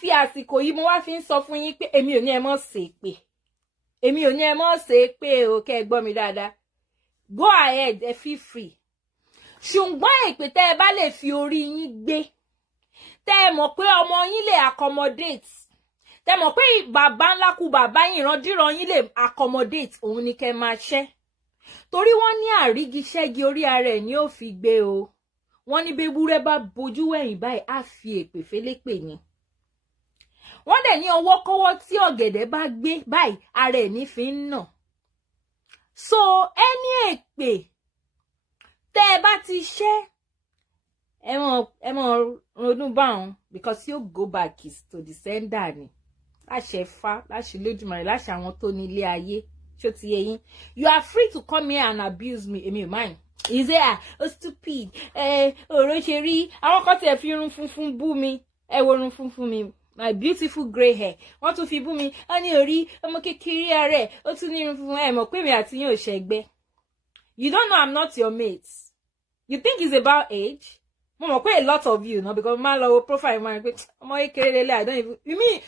fi àsìkò yìí mo wá fi ń sọ fún yín pé èmi ò ní ẹ mọ́ ṣépè. Èmi ò ní ẹ mọ́ ṣépè o, kẹ́ gbọ́ mi dáadáa. Go ahead, ẹ feel free. Ṣùgbọ́n èpè tẹ́ ẹ bá lè fi orí yín gbé. Tẹ́ ẹ mọ̀ pé ọmọ yín lè accommodate. Tẹ́ ẹ mọ̀ pé bàbá ńlá kú bàbá yín ìrandíran yín lè accommodate, òun ni kẹ́ máa ṣẹ́. Torí wọ́n ní àrígiṣẹ́gi orí ara ẹ̀ ni ó fi gbé o. Wọ́n ní bébúrẹ́ bá bojú wẹ̀yìn báyìí á fi èpè félépè ni. Wọ́n dẹ̀ ní ọwọ́ kọ́wọ́ tí ọ̀gẹ̀dẹ̀ bá gbé báyìí ara ẹ̀ ní fi ń nà. So ẹni èpè tẹ́ ẹ bá ti ṣẹ́ ẹ mọ̀ ronú báwọn, because you go back is to the sender ni. Láṣẹ Ifá, láṣẹ Olódùmarè, láṣẹ àwọn tó ní ilé ayé. Ṣó ti yé yín? You are free to come here and abuse me. Èmi ò mind. Is there a stupid? Ọ̀rọ̀ ṣe rí. Àwọn kan tí ẹ fi irun funfun bú mi. Ẹ wo irun funfun mi. My beautiful grey hair. Wọ́n tún fi bú mi. Ó ní orí ọmọ kékeré ààrẹ. Ó tún ní irun funfun. Ẹ mọ̀ pé mi àti yín ò ṣẹgbẹ́. You don't know I'm not your mate. You think it's about age? Mo mọ̀ pé a lot of you, no, because my low profile man pé ọmọ kékeré lele, I don't even ní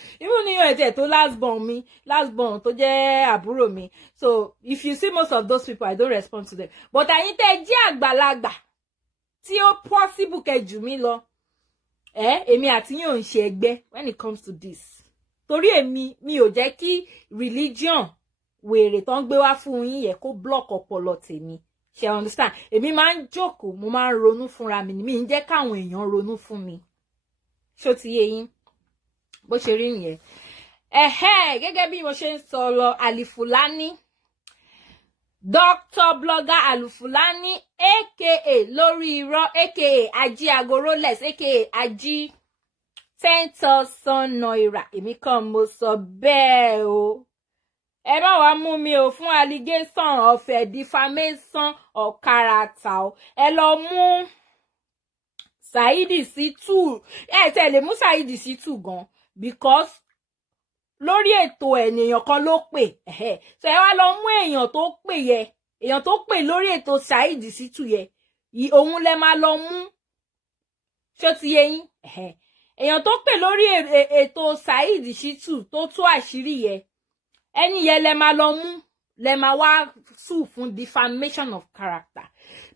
yóò ẹ̀ tó last born tó jẹ́ àbúrò mi. So if you see most of those people, I don't respond to them. But àyín tẹ́ jẹ́ àgbàlagbà tí ó possible kẹ́ jù mí lọ. Èmi àti yín ò ń ṣe ẹgbẹ́ when it comes to this. Torí èmi mi ò jẹ́ kí religion wèrè tán gbé wá fún yín yẹ kó block ọpọlọ tèmi. Ṣé understand? Èmi máa ń jókòó, mo máa ń ronú fúnra mi ni, mi ń jẹ́ káwọn èèyàn ronú fún mi. Ṣó ti yé yín? Bó ṣe rí nìyẹn. Gẹ́gẹ́ bí mo ṣe ń sọ lọ, Alfulani, Dr. Blogger Alfulani, aka lórí irọ́, aka ají ago Rolex, aka ají 10,000 naira. Èmi kan mo sọ bẹ́ẹ̀ o. Ẹ má wá mú mi o fún allegation of defamation of character o. Ẹ lọ mú Saidi Shittu. Tẹ́ lè mú Saidi Shittu gan, because lórí ètò ènìyàn kan ló pè. So ẹ wá lọ mú èèyàn tó pè yẹ. Èèyàn tó pè lórí ètò Saidi Shittu yẹ. Òun lẹ máa lọ mú. Ṣó ti yé yín? Èèyàn tó pè lórí ètò Saidi Shittu tó tú àṣírí yẹ. Ẹni yẹn lẹ máa lọ mú, lẹ máa wá sue fún defamation of character.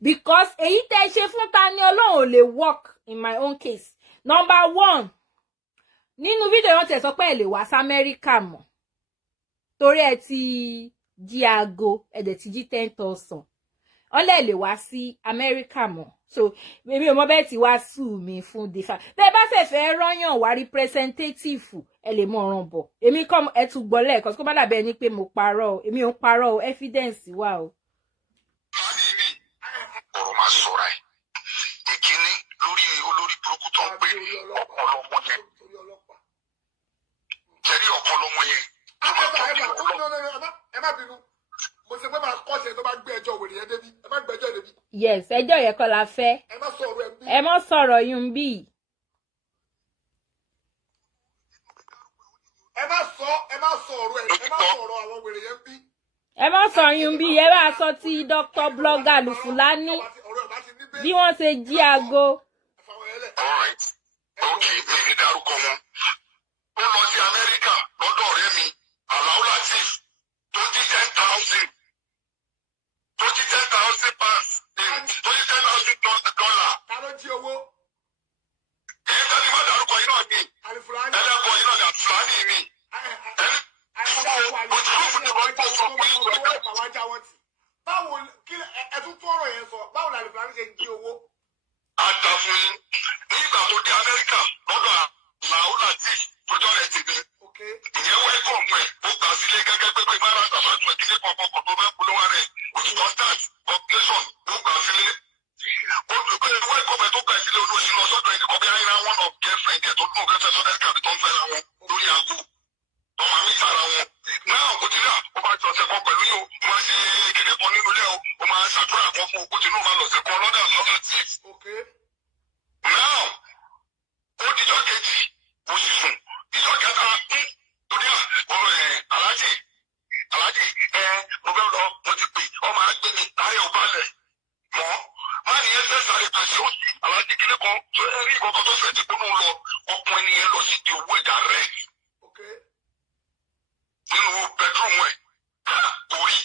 Because èyí tẹ́ ṣe fún Taniolorun ò lè work in my own case. Number one, nínú fídíò wọn tẹ́ sọ pé ẹ lè wá sí America mọ́. Torí ẹ ti jí aago, ẹ dẹ̀ ti jí 10,000. Wọ́n lè wá sí America mọ́. So èmi ò mọ̀ bẹ́ẹ̀ tí wá sue mi fún defamation. Tẹ́ bá fẹ́ rányàn wá representative, ẹ lè mọ ọ̀ràn bọ̀. Èmi kọ́ ẹ tún gbọ́ lẹ́ẹ̀kan kó má dàbí ẹni pé mo parọ́ o. Èmi ò ń parọ́ o, evidence wà o. Ọ̀rọ̀ máa sọ̀rọ̀ ẹ̀. Ìkíní lórí olórí burúkú tó ń pè ọ̀pọ̀lọpọ̀ yẹn. Jẹ́rí ọ̀pọ̀lọpọ̀ yẹn. Ẹ má bínú. Mo ṣe pé máa kọ́ ṣe tó bá gbé ẹjọ́ wèrè yẹn débi. Ẹ má gbé ẹjọ́ débi. Yes, ẹjọ́ yẹn kọ́ la fẹ́. Ẹ má sọ̀rọ̀ ẹ̀ bí. Ẹ má sọ̀rọ̀ yún bí. Ẹ má sọ̀rọ̀ àwọn wèrè yẹn bí. Ẹ má sọ yún bí, ẹ bá sọ ti Dr. Blogger Alfulani bí wọ́n ṣe jí aago. Alright. Okay, èmi dárúkọ wọn. Ó lọ sí Amẹ́ríkà lọ́dọ̀ ọ̀rẹ́ mi, Alfas, tó jí 10,000. Tó jí 10,000 pounds. Tó jí $10,000. Ta ló jí owó? Èyí tó ní má dárúkọ yìí náà ni. Ẹlẹ́kọ̀ọ́ yìí náà ni Alfulani mi. Báwo kí ẹtún tó ọ̀rọ̀ yẹn sọ? Báwo la Alfulani ṣe ń jí owó? Àdàfún nígbà tó dé Amẹ́ríkà lọ́dọ̀ Alfas tójọ́ rẹ̀ ti gbé. Ìyẹn wẹ́kọ̀ mú ẹ̀ ó gbà sílé gẹ́gẹ́ pé máa ra sábà tún ìdílé pọ̀pọ̀ tó bá polówó rẹ̀ òṣìṣẹ́ start population ó gbà sílé. Ó dùn pé wẹ́kọ̀ mẹ́ tó gbà sílé olóṣèlú lọ sọ́dọ̀ ẹni kan bí ayé one of girlfriend ẹ̀ tó dùn kẹfẹ́ sọ́dọ̀ ẹ̀ka tó ń fẹ́ra wọn lórí aago. Ọmọ mi sára wọn. Náà Ògùntínà ó bá jọ ṣẹ̀kọ́ pẹ̀lú yóò máa ṣe kéde kan nínú ilé o, ó máa ṣàdúrà kan fún Ògùntínà máa lọ ṣẹ̀kọ́ lọ́dà Alfas. Náà ó dìjọ́ kejì ó sì sùn. Ìjọ kẹta torí ọ̀rọ̀ aláàjì mo fẹ́ lọ mo ti pè ọmọ àgbẹ̀ mi láyé ò balẹ̀ mọ́. Má ní ẹsẹ̀ sáré pàṣẹ òsì aláàjì kíní kan tó rí ìkọ̀kọ̀ tó fẹ́ ti gbóná lọ ọkùnrin nìyẹn lọ sí di owó ẹ̀dá rẹ̀ nínú bẹ́dúrúmù ẹ̀ torí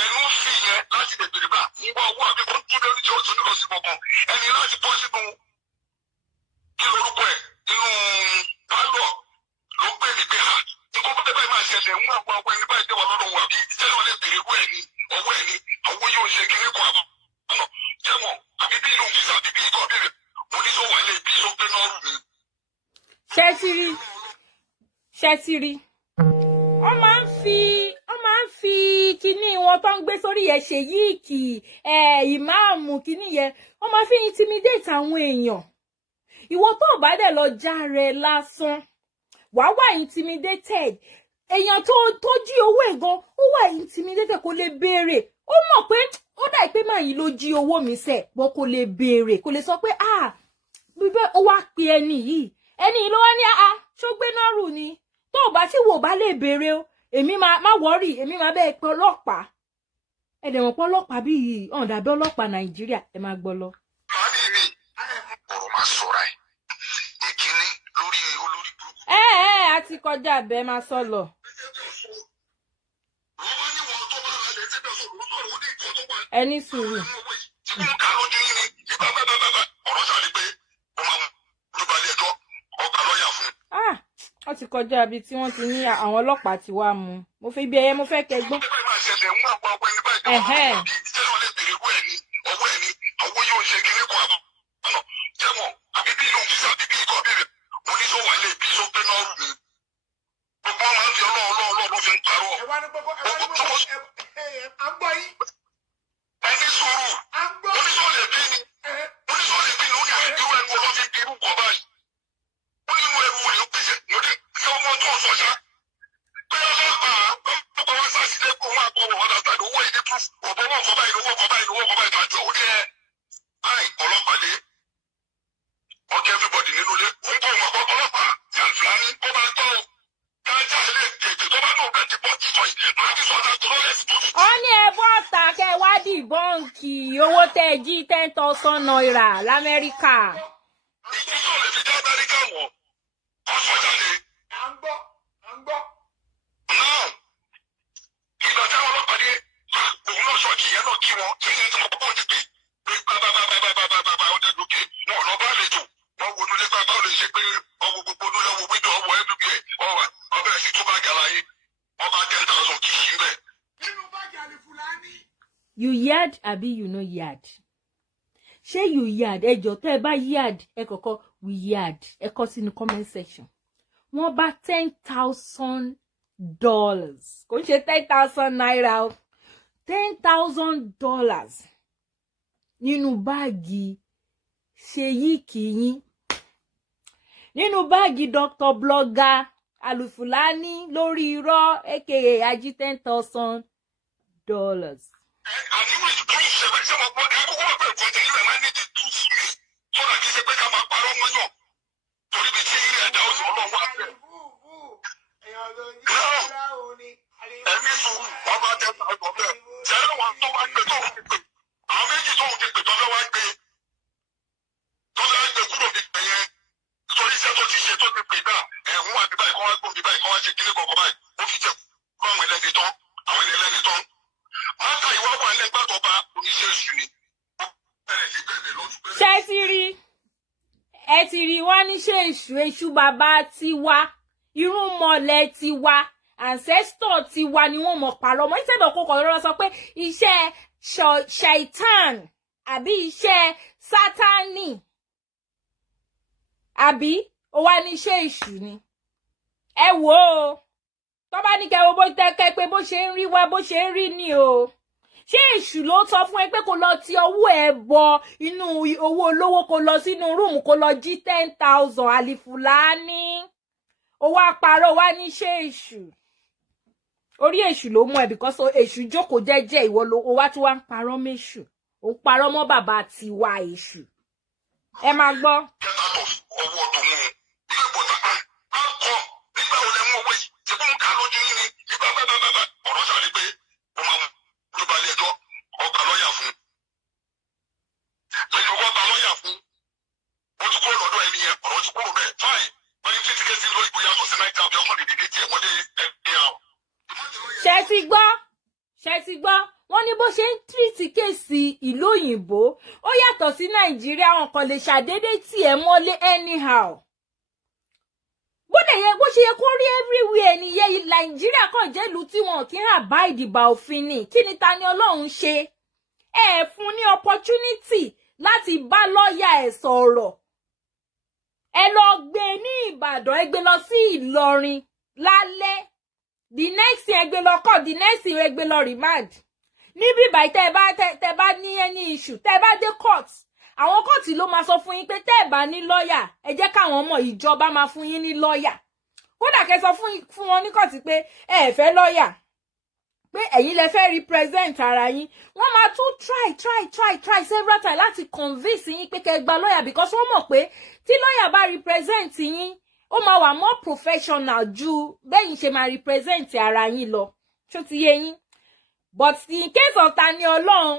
ẹnu fi yẹn láti lè bèrè bá ń wá owó àbí kó tún lórí tí ó tún lọ sí kankan ẹni láti bọ́ sínú kí lorúkọ ẹ̀ nínú pálọ̀ ló gbé mi pé ha nǹkan tó bẹ́ẹ̀ máa ṣẹlẹ̀ ń wá owó ẹni báyìí tẹ́wọ̀ lọ́dọ̀ wà bí tẹ́lẹ̀ wọ́n lè bèrè owó ẹ̀ ní ọwọ́ ẹ̀ ní owó yóò ṣe kí ní kọ́ àbọ̀ jẹ́wọ̀n àbí bí ìlú òfìsà àbí bí ikọ̀ bẹ̀rẹ̀ mo ní sọ wà lè bí sọ pé náà rù mí. ṣẹ́tìrì wọ́n máa ń fi kinní wọn tó ń gbé sórí ẹ̀ ṣe yíìkì ìmáàmù kinní yẹn wọ́n máa fi intimidate àwọn èèyàn ìwọ tó bá dẹ̀ lọ já rẹ lásán wàá wà intimidated èèyàn tó jí owó ẹ̀ gan ó wà intimidated kò lè béèrè ó mọ̀ pé ó dà pé màá yìí ló jí owó mi sẹ̀ bọ́ kò lè béèrè kò lè sọ pé bíbẹ́ ó wá pe ẹni yìí ló wá ní ṣó gbé náà rù ni tó o bá tí wò bá lè béèrè o èmi má wọ́rì èmi má bẹ́ẹ̀ pé ọlọ́pàá ẹ̀dẹ̀wọ̀n pọ̀ ọlọ́pàá bí yìí ọ̀n dàbí ọlọ́pàá nàìjíríà ẹ máa gbọ́ lọ. màmí mi ọ̀rọ̀ máa sọ̀rọ̀ ẹ̀ ìkíní lórí olórí burúkú. a ti kọjá bẹ́ẹ̀ máa sọ lọ. ẹni sùúrù. wọ́n ti kọjá ibi tí wọ́n ti ní àwọn ọlọ́pàá ti wá mú mo fi bí ẹyẹ mo fẹ́ kẹ́ gbọ́. Owó tẹ́ jí 10,000 naira l'Amẹ́ríkà. You yard àbí you no yard? Ṣé you yard? Ẹjọ́ tẹ́ bá yard ẹ kọ́kọ́ we yard ẹ kọ sínú comment section. Wọ́n bá $10,000. Kò ń ṣe 10,000 naira o. $10,000 nínú báàgì Ṣèyíkì yín. Nínú báàgì Dr. Blogger Alfulani lórí irọ́ aka ají $10,000. Ẹ ti rí wá ní ṣe èṣù bàbá tiwa irun mọ̀lẹ́ tiwa ancestor tiwa ni wọ́n mọ̀ parọ́ mọ́ instead of kókò lọ́rọ́ sọ pé iṣẹ́ shaitan àbí iṣẹ́ sátánì àbí ó wá ní ṣe èṣù ni ẹ wò ó tó bá ní kẹ́ wo bó tẹ́kẹ́ pé bó ṣe ń rí wá bó ṣe ń rí ni o ṣé èṣù ló sọ fún ẹ pé kó lọ ti owó ẹ bọ inú owó olówó kó lọ sínú rúùmù kó lọ jí 10,000 Alfulani ó wá parọ́ wá ní ṣé èṣù orí èṣù ló mú ẹ because èṣù jókòó jẹ́jẹ́ ìwọ ló wá tí wá ń parọ́ méṣù ó parọ́ mọ́ bàbá tiwa èṣù ẹ máa gbọ́. ṣé ti gbọ́ wọ́n ní bó ṣe ń tírìtì kéèsì ìlú òyìnbó ó yàtọ̀ sí Nàìjíríà wọn kàn lè ṣàdédé tì ẹ́ mọ́lé anyhow bó ṣe yẹ kó rí everywhere nìyẹn Nàìjíríà kàn jẹ́ ìlú tí wọn kì í abide by òfin ni kí ni Taniolorun ṣe ẹ fún ní opportunity láti bá lọ́ọ̀yà ẹ̀ sọ̀rọ̀ ẹ lọ gbé ní Ìbàdàn ẹ gbé lọ sí Ìlọrin lálẹ́ the next thing ẹ gbé lọ court the next thing ẹ gbé lọ remand níbi ìbàyí tẹ́ bá ní any issue tẹ́ bá dé court àwọn court ló máa sọ fún yín pé tẹ́ bá ní lọ́ọ̀yà ẹ jẹ́ káwọn mọ̀ ìjọba máa fún yín ní lọ́ọ̀yà kódà kẹ́ sọ fún wọn ní court pé ẹ fẹ́ lọ́ọ̀yà pé ẹ̀yin lẹ fẹ́ represent ara yín wọ́n máa tún try several times láti convince yín pé kẹ́ gba lọ́ọ̀yà because wọ́n mọ̀ pé tí lọ́ọ̀yà bá represent yín ó máa wà more professional ju bẹ́yìn ṣe máa represent ara yín lọ ṣó ti yé yín but in case of Taniolorun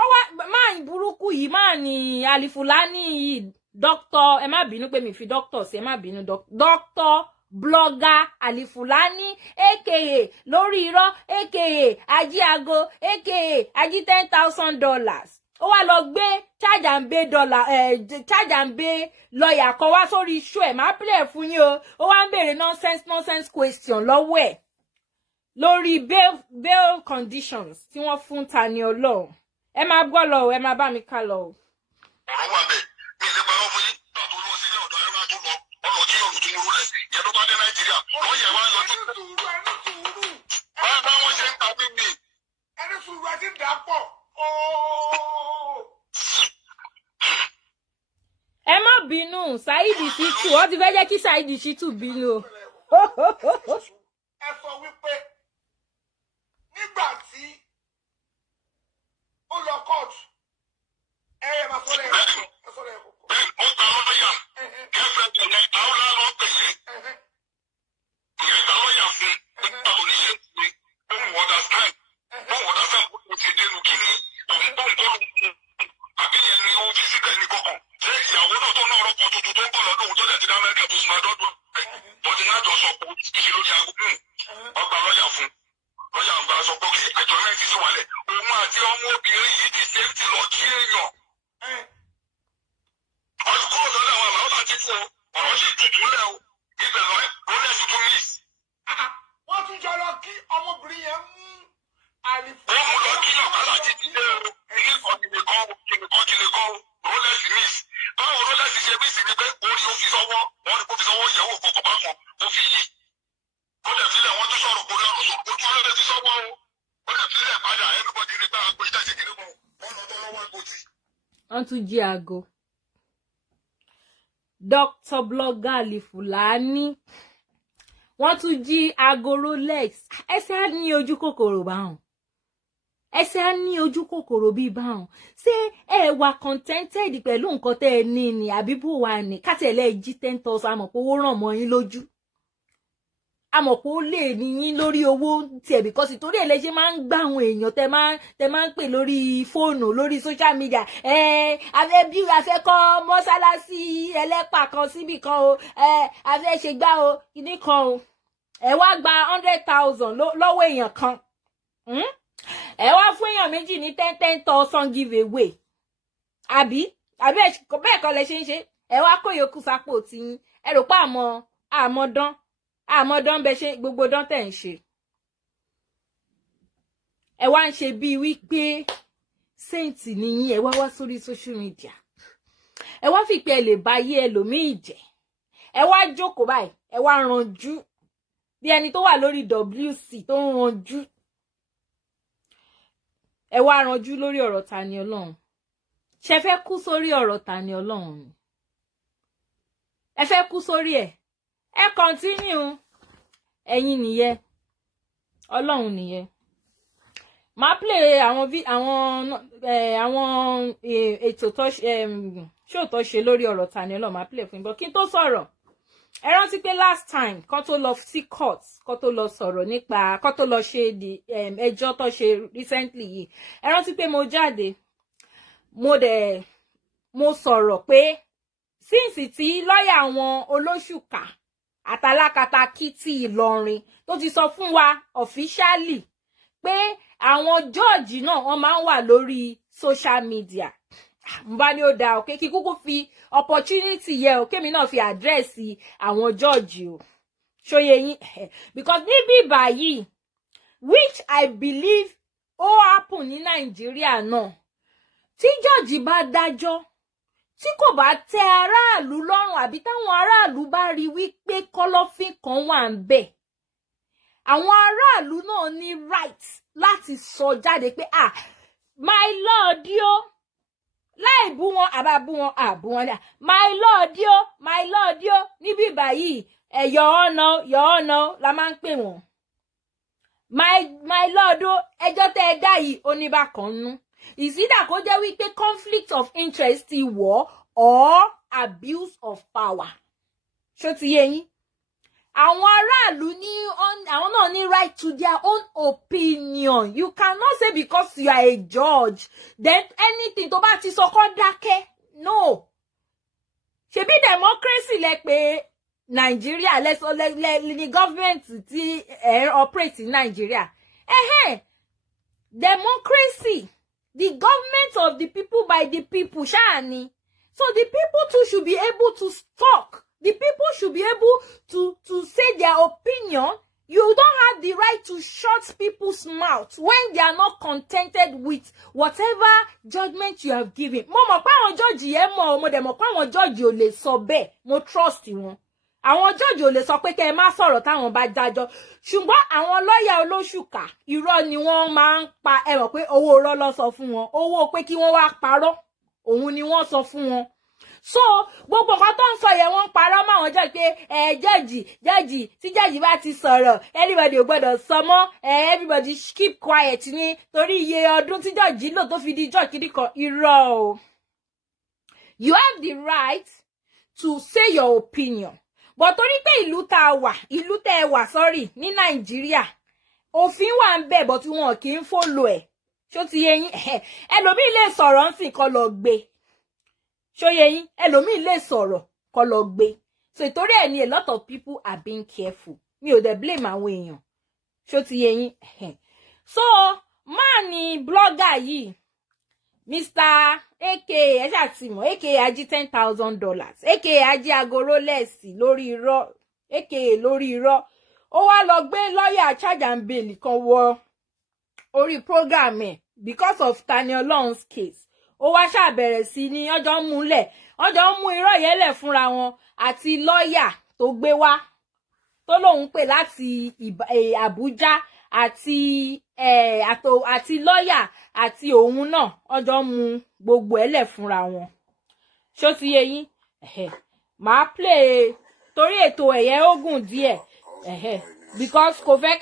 ó wá máa ń burúkú yìí máa ní Alfulani yìí doctor ẹ má bínú pé mi fi doctor sí ẹ má bínú doctor blogger Alfulani aka lórí irọ́ aka ajíago aka ají $10,000 ó wá lọ gbé charge and pay lawyer kan wá sórí show ẹ̀ máa play fún yín ó wá ń béèrè nonsense question lọ́wọ́ ẹ̀ lórí bail conditions tí wọ́n fún Taniolorun ẹ máa gbọ́ lọ ẹ máa bá mi ká lọ. ọ̀rọ̀ wà bẹ́ẹ̀ mi ì lè parọ́ fún yín tàbí olówó sílé ọ̀dọ̀ ẹ̀rọ àti ọlọ kí olùdúmọ̀rú rẹ̀ yẹn tó bá dé Nàìjíríà wọ́n yẹ wá yọjú. bá wọn ṣe ń ta gbígbì. ẹni sùúrù àti dàpọ̀. ẹ má bínú Saheed Shittu ó ti fẹ́ jẹ́ kí Saheed Shittu bínú o. ẹ sọ wípé nígbà tí ó lọ kóòtù ẹ máa sọ lẹ́yìn ẹ sọ lẹ́yìn kọ̀ọ̀kan. ó gba lọ́ọ̀yà kẹfẹ́ tẹ̀lé àwọn làwọn pèsè ìyẹn gba lọ́ọ̀yà fún nígbà oníṣẹ́ ìwé ohun understand kó o ti dénú kí ni òun tó ń bọ́ lóun àbí yẹn ni ó fi síbẹ̀ ní kọ̀ọ̀kan ṣé ìyàwó náà tó náà rọ́pò tuntun tó ń bọ̀ lọ́dún tó lẹ̀ ti dá Amẹ́ríkà tó sùn àdọ́dún rẹ̀ bọ́dí náà jọ sọ pé ìṣe lórí aago ọgbà lọ́ọ̀yà fún lọ́ọ̀yà ń bá sọ pé kí àjọmẹ́ntì sí wálẹ̀ òun àti ọmọbìnrin yìí ti ṣe ti lọ kí èèyàn ọdún kúrò lọ́dọ̀ àwọn àmọ́ láti fún ọ̀rọ̀ sì tutù lẹ́ o ibẹ̀ lọ lẹ́sùn tó mí. wọ́n tún jọ lọ kí ọmọbìnrin yẹn mú àlìfọ́. wọ́n mú lọ kí ọ̀gá láti ti dé o kìnìkan rólẹ́sì miss báwo rólẹ́sì ṣe miss ni pé orí ó fi sọ́wọ́ wọ́n ní kó fi sọ́wọ́ ìyàwó kọ̀ọ̀kan bá kan ó fi yí ó lè filẹ̀ wọ́n tún sọ̀rọ̀ kórí ọ̀rọ̀ sọ̀rọ̀ ojú ọ̀rẹ́ ti sọ́wọ́ o ó lè filẹ̀ padà everybody ní gbà pé ìdájẹ́ kìnìkan wọ́n lọ tọ́lọ́wọ́ àgbòtì. wọ́n tún jí aago Dr. blogger Alfulani wọ́n tún jí aago Rolex ẹsẹ̀ á ní ojú kòkòrò báwọn ẹsẹ̀ á ní ojú kòkòrò bíi báwọn ṣé ẹ wà contented pẹ̀lú nǹkan tẹ́ ẹ ní ni àbí bó wà ní kátẹ̀lẹ́ jí 10,000 àmọ̀ pé owó ràn mọ́ yín lójú àmọ̀ pé ó lè ní yín lórí owó tiẹ̀ bìkọ́sì torí ẹ̀ lẹ́ṣẹ̀ máa ń gbá àwọn èèyàn tẹ́ máa ń pè lórí fóònù lórí social media afẹ́ bí afẹ́kọ́ mọ́sálásí ẹlẹ́pà kan síbì kan o afẹ́ ṣe gbá o kíní kan o ẹ wá gba 100,000 lọ́wọ́ èèyàn kan ẹ wá fún èèyàn méjì ní 10,000 give away àbí bẹ́ẹ̀ kọ́ lẹ ṣe ń ṣe ẹ wá kó yòókù sápò tí ẹ rò pé àmọ́dán bẹ ṣe gbogbo dán tẹ̀ ń ṣe ẹ wá ń ṣe bíi wípé saint nìyí ẹ wá sórí social media ẹ wá fi pé ẹ lè bá yé ẹlòmíì jẹ ẹ wá jókòó báyìí ẹ wá ranjú bí ẹni tó wà lórí WC tó ń ranjú ẹ wá ranjú lórí ọ̀rọ̀ Taniolorun ṣe fẹ́ kú sórí ọ̀rọ̀ Taniolorun ni ẹ fẹ́ kú sórí ẹ̀ ẹ continue ẹ̀yin nìyẹn Ọlọ́run nìyẹn máa play àwọn ètò tó show tó ṣe lórí ọ̀rọ̀ Taniolorun máa play fún yín bọ́ kí n tó sọ̀rọ̀ ẹ rántí pé last time kó tó lọ sí court kó tó lọ sọ̀rọ̀ nípa kó tó lọ ṣe ẹjọ́ tó ṣe recently yìí ẹ rántí pé mo jáde mo sọ̀rọ̀ pé since tí lọ́ọ̀yà àwọn olóṣùkà àtàlákatakítí Ìlọrin tó ti sọ fún wa officially pé àwọn judge náà wọ́n máa ń wà lórí social media. Mba ni ó dá okay kí kúkú fi opportunity yẹ o kémi náà fi address àwọn judge o. Ṣóyé yín because níbí báyìí which I believe ó happen ní Nàìjíríà náà. Tí judge bá dájọ́ tí kò bá tẹ́ aráàlú lọ́rùn àbí táwọn aráàlú bá rí wípé kọ́lọ́fín kan wà ńbẹ̀, àwọn aráàlú náà ní right láti sọ jáde pé my lord yo láì bú wọn àbá bú wọn dà my lord yo níbí báyìí your honor la máa ń pè wọ́n. My lord o ẹjọ́ tẹ́ ẹ dá yìí oníbàkan nú. Ìsídà kó jẹ́ wípé conflict of interest ti wọ̀ or abuse of power. Ṣó ti yé yín? Àwọn aráàlú ní àwọn náà ní right to their own opinion. You cannot say because you are a judge then anything tó bá ti sọ kó dákẹ́. No. Ṣebí democracy lẹ pé Nigeria ní government tí operate in Nigeria. Democracy. The government of the people by the people, Shani. So the people too should be able to talk. The people should be able to say their opinion. You don't have the right to shut people's mouths when they are not contented with whatever judgment you have given. Mo mọ̀ pé àwọn judge yẹn mọ̀, mo dẹ̀ mọ̀ pé àwọn judge ò lè sọ bẹ́ẹ̀. Mo trust wọn. Àwọn judge ò lè sọ pé kẹ́ ẹ má sọ̀rọ̀ táwọn bá dájọ́. Ṣùgbọ́n àwọn lọ́ọ̀yà olóṣùkà irọ́ ni wọ́n máa ń pa ẹ mọ̀ pé owó irọ́ ló sọ fún wọn. Owó pé kí wọ́n wá parọ́. Òun ni wọ́n sọ fún wọn. So gbogbo nǹkan tó ń sọ yẹn wọ́n parọ́ mọ́ àwọn judge pé judge tí judge bá ti sọ̀rọ̀ everybody ò gbọ́dọ̀ sọ mọ́ everybody keep quiet ní torí iye ọdún tí judge lò tó fi di judge kiri kan irọ́ o. You have the right to say your opinion. But torí pé ìlú tẹ́ wà sorry ní Nàìjíríà òfin wà ń bẹ̀ but wọn kì í follow ẹ̀. Ṣó ti yé yín ẹlòmíì lè sọ̀rọ̀ ńsìn kó lọ gbé. Ṣó yé yín ẹlòmíì lè sọ̀rọ̀ kó lọ gbé. So ìtorí ẹ̀ ni a lot of people are being careful. Mi ò dẹ̀ blame àwọn èèyàn. Ṣó ti yé yín so máa ní blogger yìí Mr. aka ẹ ṣáà ti mọ̀ aka ají $10,000 aka ají agoro lẹ́ẹ̀sì lórí irọ́ aka lórí irọ́ ó wá lọ gbé lọ́ọ̀yà charge and bail kan wọ orí program ẹ̀ because of Freetaniolorun's case ó wá ṣàbẹ̀rẹ̀ sí ní ọjọ́ múlẹ̀ ọjọ́ mú irọ́ yẹn lẹ̀ fúnra wọn àti lọ́ọ̀yà tó gbé wá tó lóun pè láti Abuja àti lọ́ọ̀yà àti òun náà ọjọ́ mú gbogbo ẹlẹ̀ fúnra wọn. Ṣó ti yé yín màá play torí ètò ẹ̀yẹ ogun díẹ̀ because kò fẹ́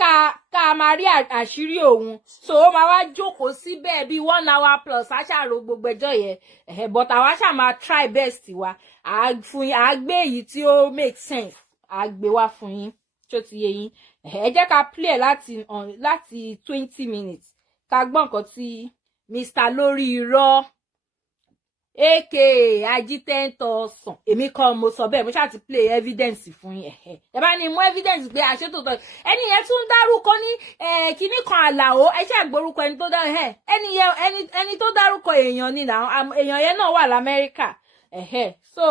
ká máa rí àṣírí òun so ó máa wá jókòó síbẹ̀ bí 1 hour plus aṣàrò gbogbo ẹjọ́ yẹn but àwa ṣáà máa try best wa à gbé èyí tí ó make sense à gbé wá fún yín. Ṣó ti yé yín ẹ jẹ́ ká play láti 20 minutes ká gbọ́ nǹkan tí Mr. lórí irọ́ aka ají 10,000 èmi kọ́ mo sọ bẹ́ẹ̀ mo ṣáà ti play evidence fún yín ẹ bá ní mú evidence pé àṣetòtọ́ ẹni yẹn tún dárúkọ ní kinní kan Àlàó ẹ ṣe àgbórúkọ ẹni tó dá ẹni tó dárúkọ èèyàn ni náà èèyàn yẹn náà wà l'Amẹ́ríkà so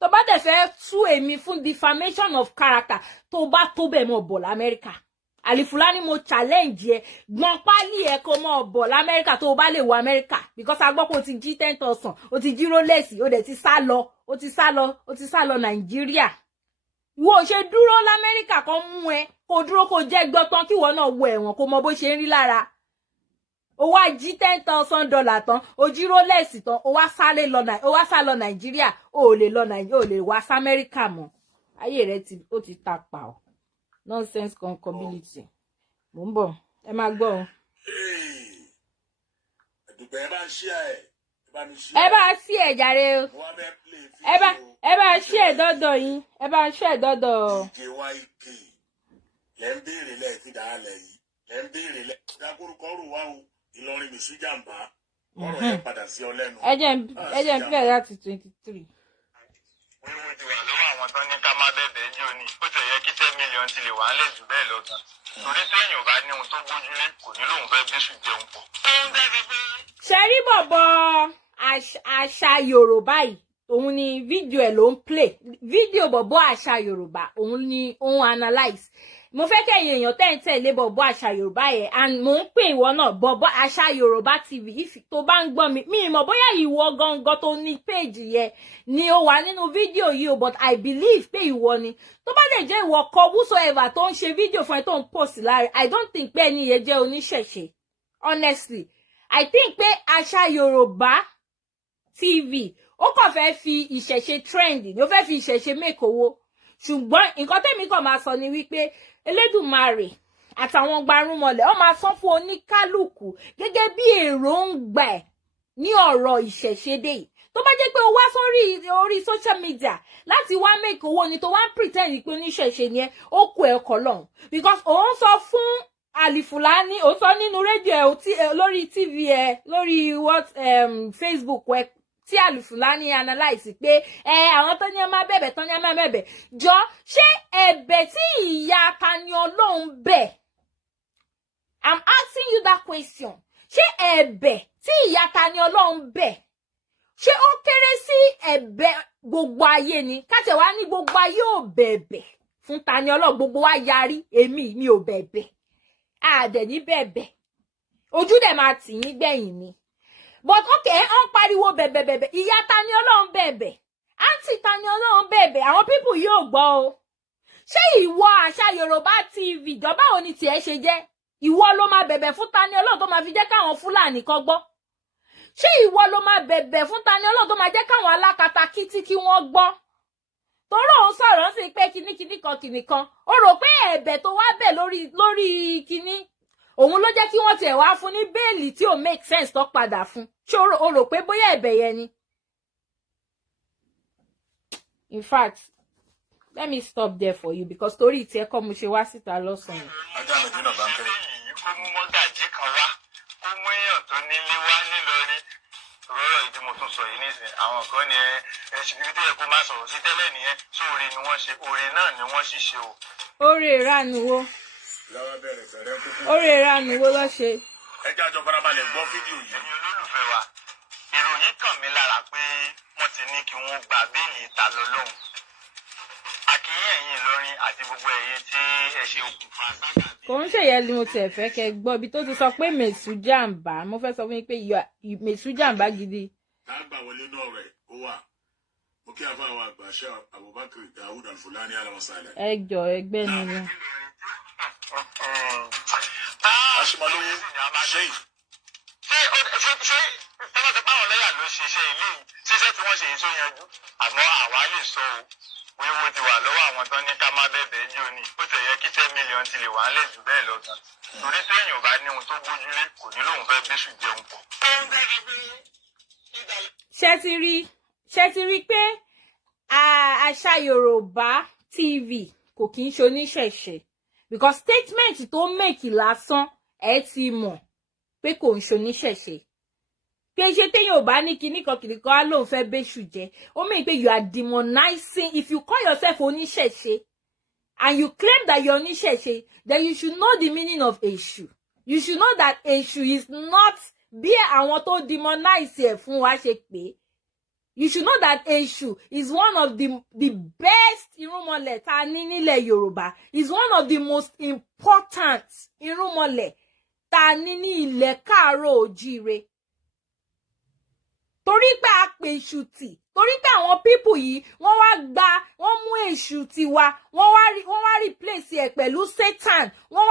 tó bá dẹ̀ fẹ́ tú èmi fún defamation of character tó bá tó bẹ̀ mọ́ bọ̀ l'Amẹ́ríkà Alfulani mo challenge ẹ gbọ́n pálí ẹ kó mọ́ bọ̀ l'Amẹ́ríkà tó bá lè wọ Amẹ́ríkà because a gbọ́ pé o ti jí 10,000 o ti jí Rolex o dẹ̀ ti sá lọ Nàìjíríà wo ṣe dúró l'Amẹ́ríkà kan mú ẹ kó dúró kó jẹ́ gbọ́tán kí wọ́n náà wọ ẹ̀wọ̀n kó mọ bó ṣe ń rí lára o wá jí $10,000 tán o jí Rolex tán o wá sá lọ Nàìjíríà o lè wá sí Amẹ́ríkà mọ́ ayé rẹ ó ti tapa o nonsense concability mo ń bọ̀ ẹ máa gbọ́ o. ẹ bá sí ẹ jàre o ẹ bá sí ẹ dọ́dọ̀ yín ẹ bá sí ẹ dọ́dọ̀. lẹ́ ń béèrè lẹ́ẹ̀tì dáhàlẹ̀ yìí lẹ́ ń béèrè lẹ́ẹ̀tì dákúrúkọ rù wá o Ìlọrin mi sí jàǹbá ọ̀rọ̀ yẹn padà sí ọ lẹ́nu. ẹ jẹ́ n bẹ̀rẹ̀ láti 23. wíwú ti wà lọ́wọ́ àwọn tán ní ká má bẹ̀bẹ̀ jò ní ó tẹ̀ yẹ kí 10 million ti lè wà ń lẹ̀ jù bẹ́ẹ̀ lọ gan torí tí èèyàn bá ní ohun tó gbójúlé kò ní lóun fẹ́ bíṣù jẹun pọ̀. ṣe rí bọ̀bọ̀ àṣà Yorùbá yìí òun ni fídíò ẹ̀ ló ń play fídíò bọ̀bọ̀ àṣà Yorùbá òun ni òun analyse mo fẹ́ kẹ́yìn èèyàn tẹ́ ń tẹ̀lé bọ̀bọ̀ àṣà Yorùbá yẹn and mo ń pè ìwọ náà bọ̀bọ̀ àṣà Yorùbá TV tó bá ń gbọ́ mi mọ̀ bóyá ìwọ gangan tó ní péèjì yẹn ni ó wà nínú fídíò yìí o but I believe pé ìwọ ni tó bá lè jẹ́ ìwọ kọ whosoever tó ń ṣe fídíò fún ẹ tó ń post láre I don't think pé ẹni yẹn jẹ́ oníṣẹ̀ṣe honestly I think pé àṣà Yorùbá TV ó kàn fẹ́ fi ìṣẹ̀ṣe trend ni ó fẹ́ fi ìṣẹ̀ṣe make owó ṣùgbọ́n nǹkan tẹ́mi kàn máa sọ ni wípé Elédùmarè àtàwọn gbarúmọlẹ̀ ó máa san fún oníkálùkù gẹ́gẹ́ bí èròǹgbà ẹ̀ ní ọ̀rọ̀ ìṣẹ̀ṣe dé yìí tó bá jẹ́ pé o wá sórí orí social media láti wá make owó ni tó wá ń pretend pé oníṣẹ̀ṣe ni ẹ ó kù ẹ̀kọ́ lọ́hùn because òun sọ fún Alfulani ó sọ nínú rédíò ẹ lórí TV ẹ lórí Facebook ẹ tí Alfulani analyse pé àwọn tó ní ẹ máa bẹ̀bẹ̀ tó ní ẹ máa bẹ̀bẹ̀ jọ ṣé ẹ̀bẹ̀ tí ìyá Taniolorun bẹ̀ I'm asking you that question ṣé ẹ̀bẹ̀ tí ìyá Taniolorun bẹ̀ ṣé ó kéré sí ẹ̀bẹ̀ gbogbo ayé ni káṣẹ wá ní gbogbo ayé ò bẹ̀bẹ̀ fún Taniolorun gbogbo wa yarí èmi mi ò bẹ̀bẹ̀ àdẹ̀ ní bẹ̀bẹ̀ ojú dẹ̀ máa tì yín gbẹ̀yìn ni but okay on pariwo bẹ̀bẹ̀ ìyá Taniolorun bẹ̀bẹ̀ àǹtí Taniolorun bẹ̀bẹ̀ àwọn people yóò gbọ́ o ṣé ìwọ àṣà Yorùbá TV jọba ò ní tiẹ̀ ṣe jẹ́ ìwọ ló máa bẹ̀bẹ̀ fún Taniolorun tó máa fi jẹ́ káwọn Fúlàní kan gbọ́ ṣé ìwọ ló máa bẹ̀bẹ̀ fún Taniolorun tó máa jẹ́ káwọn alákatakítí kí wọ́n gbọ́ tọ́rọ̀ òun sọ̀rọ̀ sí pé kíní kan ó rò pé ẹ̀bẹ̀ tó wá bẹ̀ lórí kíní òun ló jẹ́ kí wọ́n tiẹ̀ wá fún ní bẹ́ẹ̀lì tí ò make sense tó padà fún ṣé o rò pé bóyá ẹ̀bẹ̀ yẹn ni. In fact let me stop there for you because torí ìtì ẹ̀kọ́ mo ṣe wá síta lọ́sàn-án. ajá mi dínà bá ń kẹ́. kó mú mọ́gàjí kan wá kó mú èèyàn tó nílé wá nílọrin rọ́rọ̀ ìdí mo tún sọ yìí nísìnyí àwọn kan ní ẹ ṣùgbọ́n tó yẹ kó má sọ̀rọ̀ sí tẹ́lẹ̀ nìyẹn sóore ni wọ́n ṣe oore náà ni wọ́n sì ṣe o. oore ìranu wo oore ìranu wo ló ṣe. ẹ jẹ́ àjọ farabalẹ̀ gbọ́ fídíò yìí. ẹ̀yin olólùfẹ́ wa ìròyìn kàn mí lára pé wọ́n ti ní kí wọ́n gba béèlì Taniolorun àkíyè ẹ̀yin Ìlọrin àti gbogbo ẹ̀yin tí ẹ ṣe okùnfà sága. kò ń ṣèyẹ ni mo tiẹ̀ fẹ́ kẹ́ gbọ́ ibi tó ti sọ pé mèsù jàǹbá mo fẹ́ sọ fún yín pé mèsù jàǹbá gidi. tá a gbà wọlé náà rẹ̀ ó wà mo kí àfa àwọn àgbà ṣe Abubakar Dawud Alfulani alamasala. ẹ jọ ẹgbẹ́ ni wọn. aṣèmọlówó ṣe tọ́lá ti báwọn lẹ́yà ló ṣiṣẹ́ ilé yìí ṣiṣẹ́ tí wọ́n ṣe yìí tó yanjú àmọ́ àwa lè sọ o wíwú ti wà lọ́wọ́ àwọn tán ní ká má bẹ̀bẹ̀ jò ní ó tẹ̀ yẹ kí 10 million ti lè wà ń lẹ̀ jù bẹ́ẹ̀ lọ gan torí tí èèyàn bá ní ohun tó gbójúlé kò ní lóun fẹ́ bíṣù jẹun pọ̀. ṣé ti rí pé àṣà Yorùbá TV kò kí ń ṣe oníṣẹ̀ṣe because statement tó make lásán ẹ ti mọ̀ pé kò ń ṣe oníṣẹ̀ṣe pé ṣe téèyàn ò bá ní kinní kan á lóun fẹ́ bẹ́ṣù jẹ́ ó mean pé you are demonizing if you call yourself oníṣẹ̀ṣe and you claim that you're oníṣẹ̀ṣe then you should know the meaning of èṣù you should know that èṣù is not bí àwọn tó demonize ẹ̀ fún wa ṣe pé you should know that èṣù is one of the best irúnmọlẹ̀ tá a ní nílẹ̀ Yorùbá is one of the most important irúnmọlẹ̀ tá a ní ní ilẹ̀ Káàárọ̀ Oòjíire torí pé a pè èṣù tì torí pé àwọn pípù yìí wọ́n mú èṣù tì wá wọ́n wá replace ẹ̀ pẹ̀lú Satan wọ́n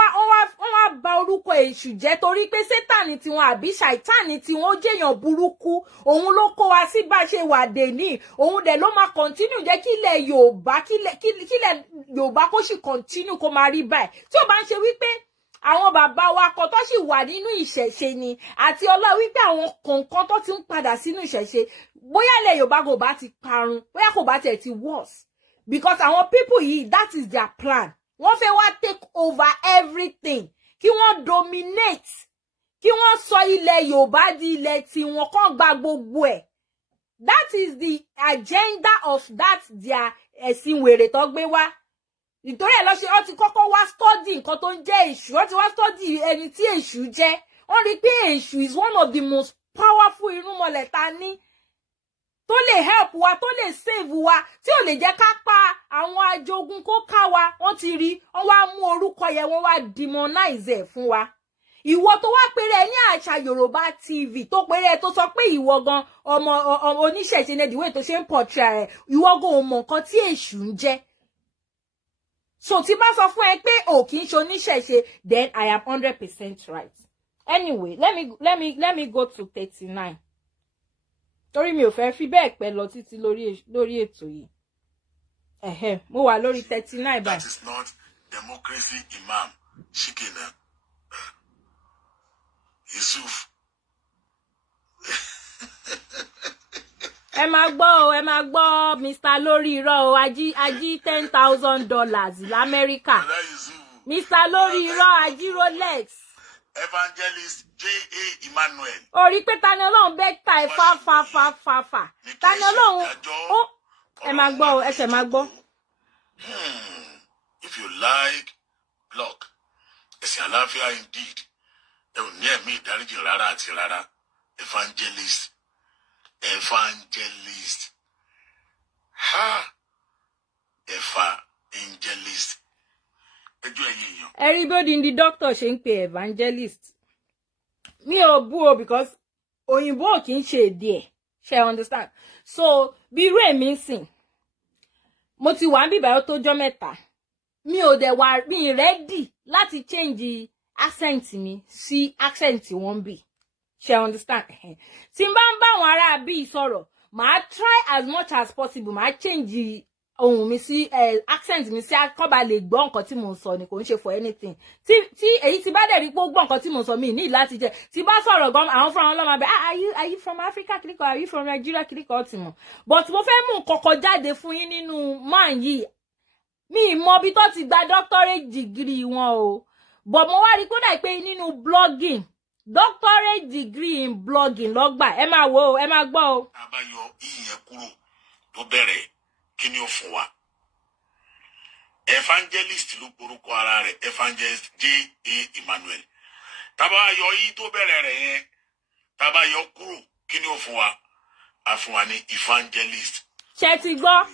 wá bà orúkọ èṣù jẹ́ torí pé Satan tiwọn àbí Satan tiwọn ó jẹ́yàn burúkú òun ló kó wa sí bá ṣe wà dèní òun dẹ̀ ló máa continue jẹ́ kílẹ̀ Yorùbá kó sì continue kó máa rí báyìí tí ó bá ń ṣe wípé àwọn bàbá wa kan tó sì wà nínú ìṣẹ̀ṣe ni àti ọlá wípé àwọn kọ̀ọ̀kan tó ti ń padà sínú ìṣẹ̀ṣe bóyá ilẹ̀ Yorùbá kò bá ti parun bóyá kò bá tiẹ̀ ti worse because àwọn people yìí that is their plan wọ́n fẹ́ wá take over everything kí wọ́n dominate kí wọ́n sọ ilẹ̀ Yorùbá di ilẹ̀ tí wọ́n kàn gba gbogbo ẹ̀ That is the agenda of that their ẹ̀sìn wèrè tó gbé wá. Nítorí ẹ̀ lọ ṣe ó ti kọ́kọ́ wá study nǹkan tó ń jẹ́ èṣù, ó ti wá study ẹni tí èṣù jẹ́. Wọ́n rí pé èṣù is one of the most powerful irúnmọlẹ̀ ta ní. Tó lè help wa, tó lè save wa, tí ò lè jẹ́ ká pa àwọn ajogun kó ká wa. Wọ́n ti rí, wọ́n wá mú orúkọ yẹn, wọ́n wá demonize ẹ̀ fún wa. Ìwọ tó wá péré ní àṣà Yorùbá TV tó péré tó sọ pé ìwọ gan ọmọ oníṣẹ̀ṣe ní ìdíwé tó ṣe ń portray rẹ̀, ìwọ gan ò mọ nǹkan tí èṣù ń jẹ́. So tí bá sọ fún ẹ pé o kì í ṣe oníṣẹ̀ṣe, then I am 100% right. Anyway, let me go to 39. Torí mi ò fẹ́ fi bẹ́ẹ̀ pẹ́ lọ títí lórí ètò yìí. Mo wà lórí 39 báyìí. That is not democracy, Imam Shikina. Yusuf. Ẹ máa gbọ́ Mr. lórí irọ́ o, ají $10,000 l'Amẹ́ríkà. Mr. lórí irọ́ ají Rolex. Evangelist J.A. Emmanuel. Orí pé Taniolorun bẹ́ta ẹ̀ fa. Taniolorun ó ẹ máa gbọ́ o, ẹsẹ̀ máa gbọ́. If you like, block. Ẹ̀sìn àlàáfíà indeed. Ẹ ò ní ẹ̀mí ìdáríjì rárá àti rárá. Evangelist. Evangelist. Ẹjọ́ ẹ̀yin èèyàn. Everybody in the doctor ṣe ń pe evangelist. Mi ò bú o because òyìnbó ò kì í ṣe èdè ẹ̀. Ṣé understand? So bí irú èmi ń sìn. Mo ti wà ń bíbá ó tó jọ́ mẹ́ta. Mi ò dẹ̀ wà mi ready láti change accent mi sí accent wọn bí. Ṣé understand? Tí n bá ń bá àwọn ará bí sọ̀rọ̀, màá try as much as possible, màá change ohun mi sí accent mi sí kó bá lè gbọ́ nǹkan tí mo ń sọ ni, kò ń ṣe for anything. Tí èyí tí bá dẹ̀ rí pé ó gbọ́ nǹkan tí mo ń sọ mi ní láti jẹ́. Tí bá sọ̀rọ̀ gan àwọn fúnra wọn ló máa bẹ̀, are you from Africa kíríkọ, are you from Nigeria kíríkọ ti mọ̀. But mo fẹ́ mú nǹkan jáde fún yín nínú man yìí. Mi mọ bí tó ti gba doctorate degree wọn o. But mo wá rí kó dà pé nínú blogging, doctorate degree in blogging ló gbà. Ẹ máa wò ó, ẹ máa gbọ́ o. Àbáyọ ìyẹn kúrò tó bẹ̀rẹ̀ kí ni ó fún wa. Evangelist ló porúkọ ara rẹ̀, Evangelist J.A. Emmanuel. Tábà yọ yìí tó bẹ̀rẹ̀ rẹ̀ yẹn, tábà yọ kúrò kí ni ó fún wa. A fún wa ní evangelist. Ṣé ti gbọ́?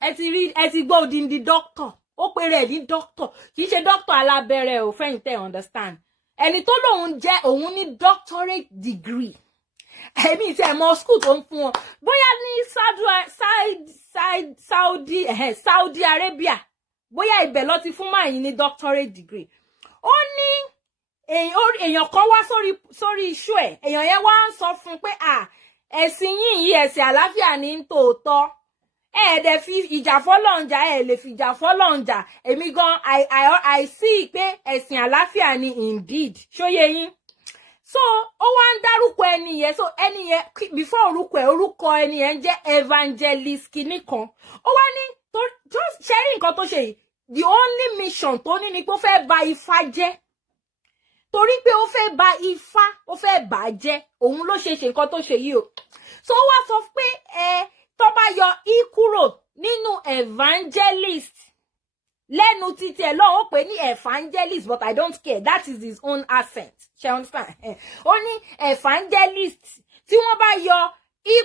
Ẹ ti gbọ́ odindi doctor. Ó pe rẹ̀ ní doctor. Kì í ṣe doctor alábẹ́rẹ́ ò fẹ́yìn tẹ́ understand. Ẹni tó lóun jẹ́ òun ní doctorate degree. Èmi tí ẹ mọ school tó ń fún wọn. Bóyá ní Saudi Arabia. Bóyá ibẹ̀ ló ti fún máa yín ní doctorate degree. Ó ní èèyàn kan wá sórí iṣu ẹ̀. Èèyàn yẹn wá ń sọ fún pé ẹ̀sìn yìí ẹ̀sìn àlàáfíà ní tòótọ́. Dẹ̀ fi ìjà fọ́lọ́njà lè fi ìjà fọ́lọ́njà. Èmi gan I see pé ẹ̀sìn àlàáfíà ni indeed. Ṣóyé yín. So ó wá ń dárúkọ ẹni yẹn. So ẹni yẹn before orúkọ ẹni yẹn jẹ́ evangelist kìíní kan. Ó wá ní just sharing nǹkan tó ṣe yìí. The only mission tó ní ni pé ó fẹ́ bà Ifá jẹ́. Torí pé ó fẹ́ bà Ifá, ó fẹ́ bà jẹ́. Òun ló ṣe nǹkan tó ṣe yìí o. So ó wá sọ pé tó bá yọ kúrò nínú evangelist lẹ́nu títí ẹ̀ lọ́wọ́ ó pè ní evangelist, but I don't care, that is his own accent. Ṣé understand? Ó ní evangelist tí wọ́n bá yọ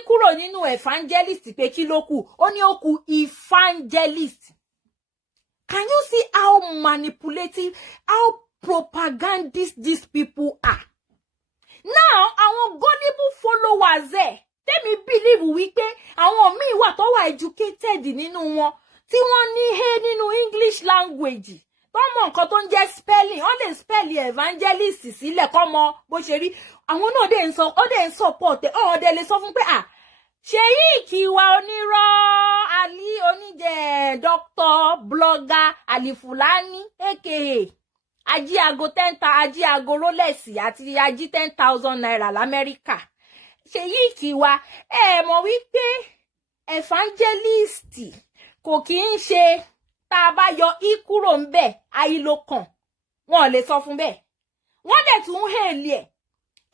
kúrò nínú evangelist pé kí ló kù, ó ní ó kù evangelist. Can you see how manipulative, how propagandist these people are? Now àwọn gullible followers tèmi believe wípé àwọn míì wà tó wà educated nínú wọn tí wọ́n ní nínú English language tó mọ nǹkan tó ń jẹ́ spelling, wọ́n lè spell evangelist sílẹ̀ kọ́ mọ bó ṣe rí. Àwọn náà dẹ̀ ń support dẹ̀ lè sọ fún pé Ṣèyí Ìkìwà onírọ́ Ali oníjẹ doctor blogger Alfulani aka ají aago Rolex àti ají 10,000 naira l'Amẹ́ríkà. Ṣèyí Ìkìwà mọ̀ wípé evangelist kò kí ń ṣe tá bá yọ kúrò ńbẹ̀ ayílókàn. Wọ́n lè sọ fún bẹ́ẹ̀. Wọ́n dẹ̀ tún hèlì ẹ̀.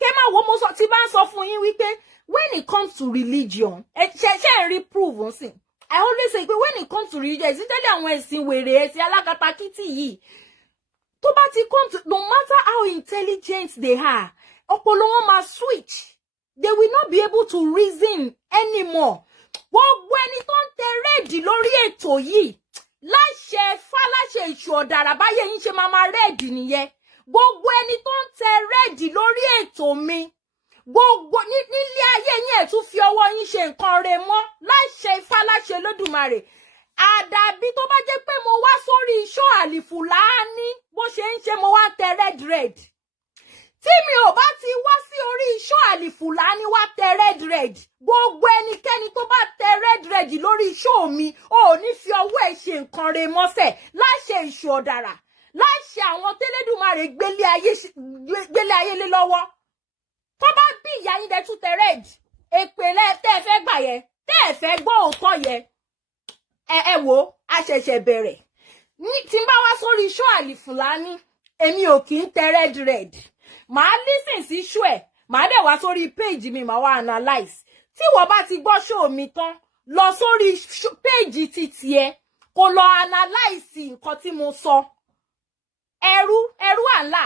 Kema wo mo so ti ba sọ fún yín wípé when it comes to religion, she reprove sin. I always say when it comes to religion, it's tell àwọn ẹ̀sìn wèrè ẹ̀sìn alákatakítí yìí. Tó bá ti come to, no matter how intelligent they are, ọpọlọ wọn máa switch. They will not be able to reason anymore. Gbogbo ẹni tó ń tẹ rẹ́ẹ̀dì lórí ètò yìí, láṣẹ fáláṣẹ ìṣù ọ̀dàrà báyé yín ṣe máa rẹ́ẹ̀dì nìyẹn. Gbogbo ẹni tó ń tẹ rẹ́ẹ̀dì lórí ètò mi, gbogbo nílé ayé yín ẹ̀ tún fi ọwọ́ yín ṣe nǹkan rẹ̀ mọ́, láṣẹ fáláṣẹ Olódùmarè. Àdàbí tó bá jẹ́ pé mo wá sórí iṣọ́ Alfulani bó ṣe ń ṣe mo wá tẹ red. Tí mi ò bá ti wá sí orí iṣọ́ Alfulani wá tẹ red. Gbogbo ẹnikẹ́ni tó bá tẹ red lórí iṣọ́ mi, ò ní fi ọwọ́ ẹ̀ ṣe nǹkan rẹ̀ mọ́sẹ̀ láṣẹ ìṣù ọ̀dàrà, láṣẹ àwọn tẹ́lẹ̀dùmarè gbélé ayé lé lọ́wọ́. Tó bá bí ìyá yín dẹ̀ tún tẹ red, èpèlé tẹ́ ẹ fẹ́ gbà yẹn, tẹ́ ẹ fẹ́ gbọ́ òótọ́ yẹn. Ẹ wò a ṣẹ̀ṣẹ̀ bẹ̀rẹ̀. Tí n bá wá sórí iṣọ́ Alfulani, èmi ò kì í tẹ red. Màá listen sí show ẹ̀, màá dẹ̀ wá sórí page mi, màá wá analyze. Tí wọ́n bá ti gbọ́ show mi tán, lọ sórí page ti tiẹ̀, kó lọ analyze nǹkan tí mo sọ. Ẹrú àlà,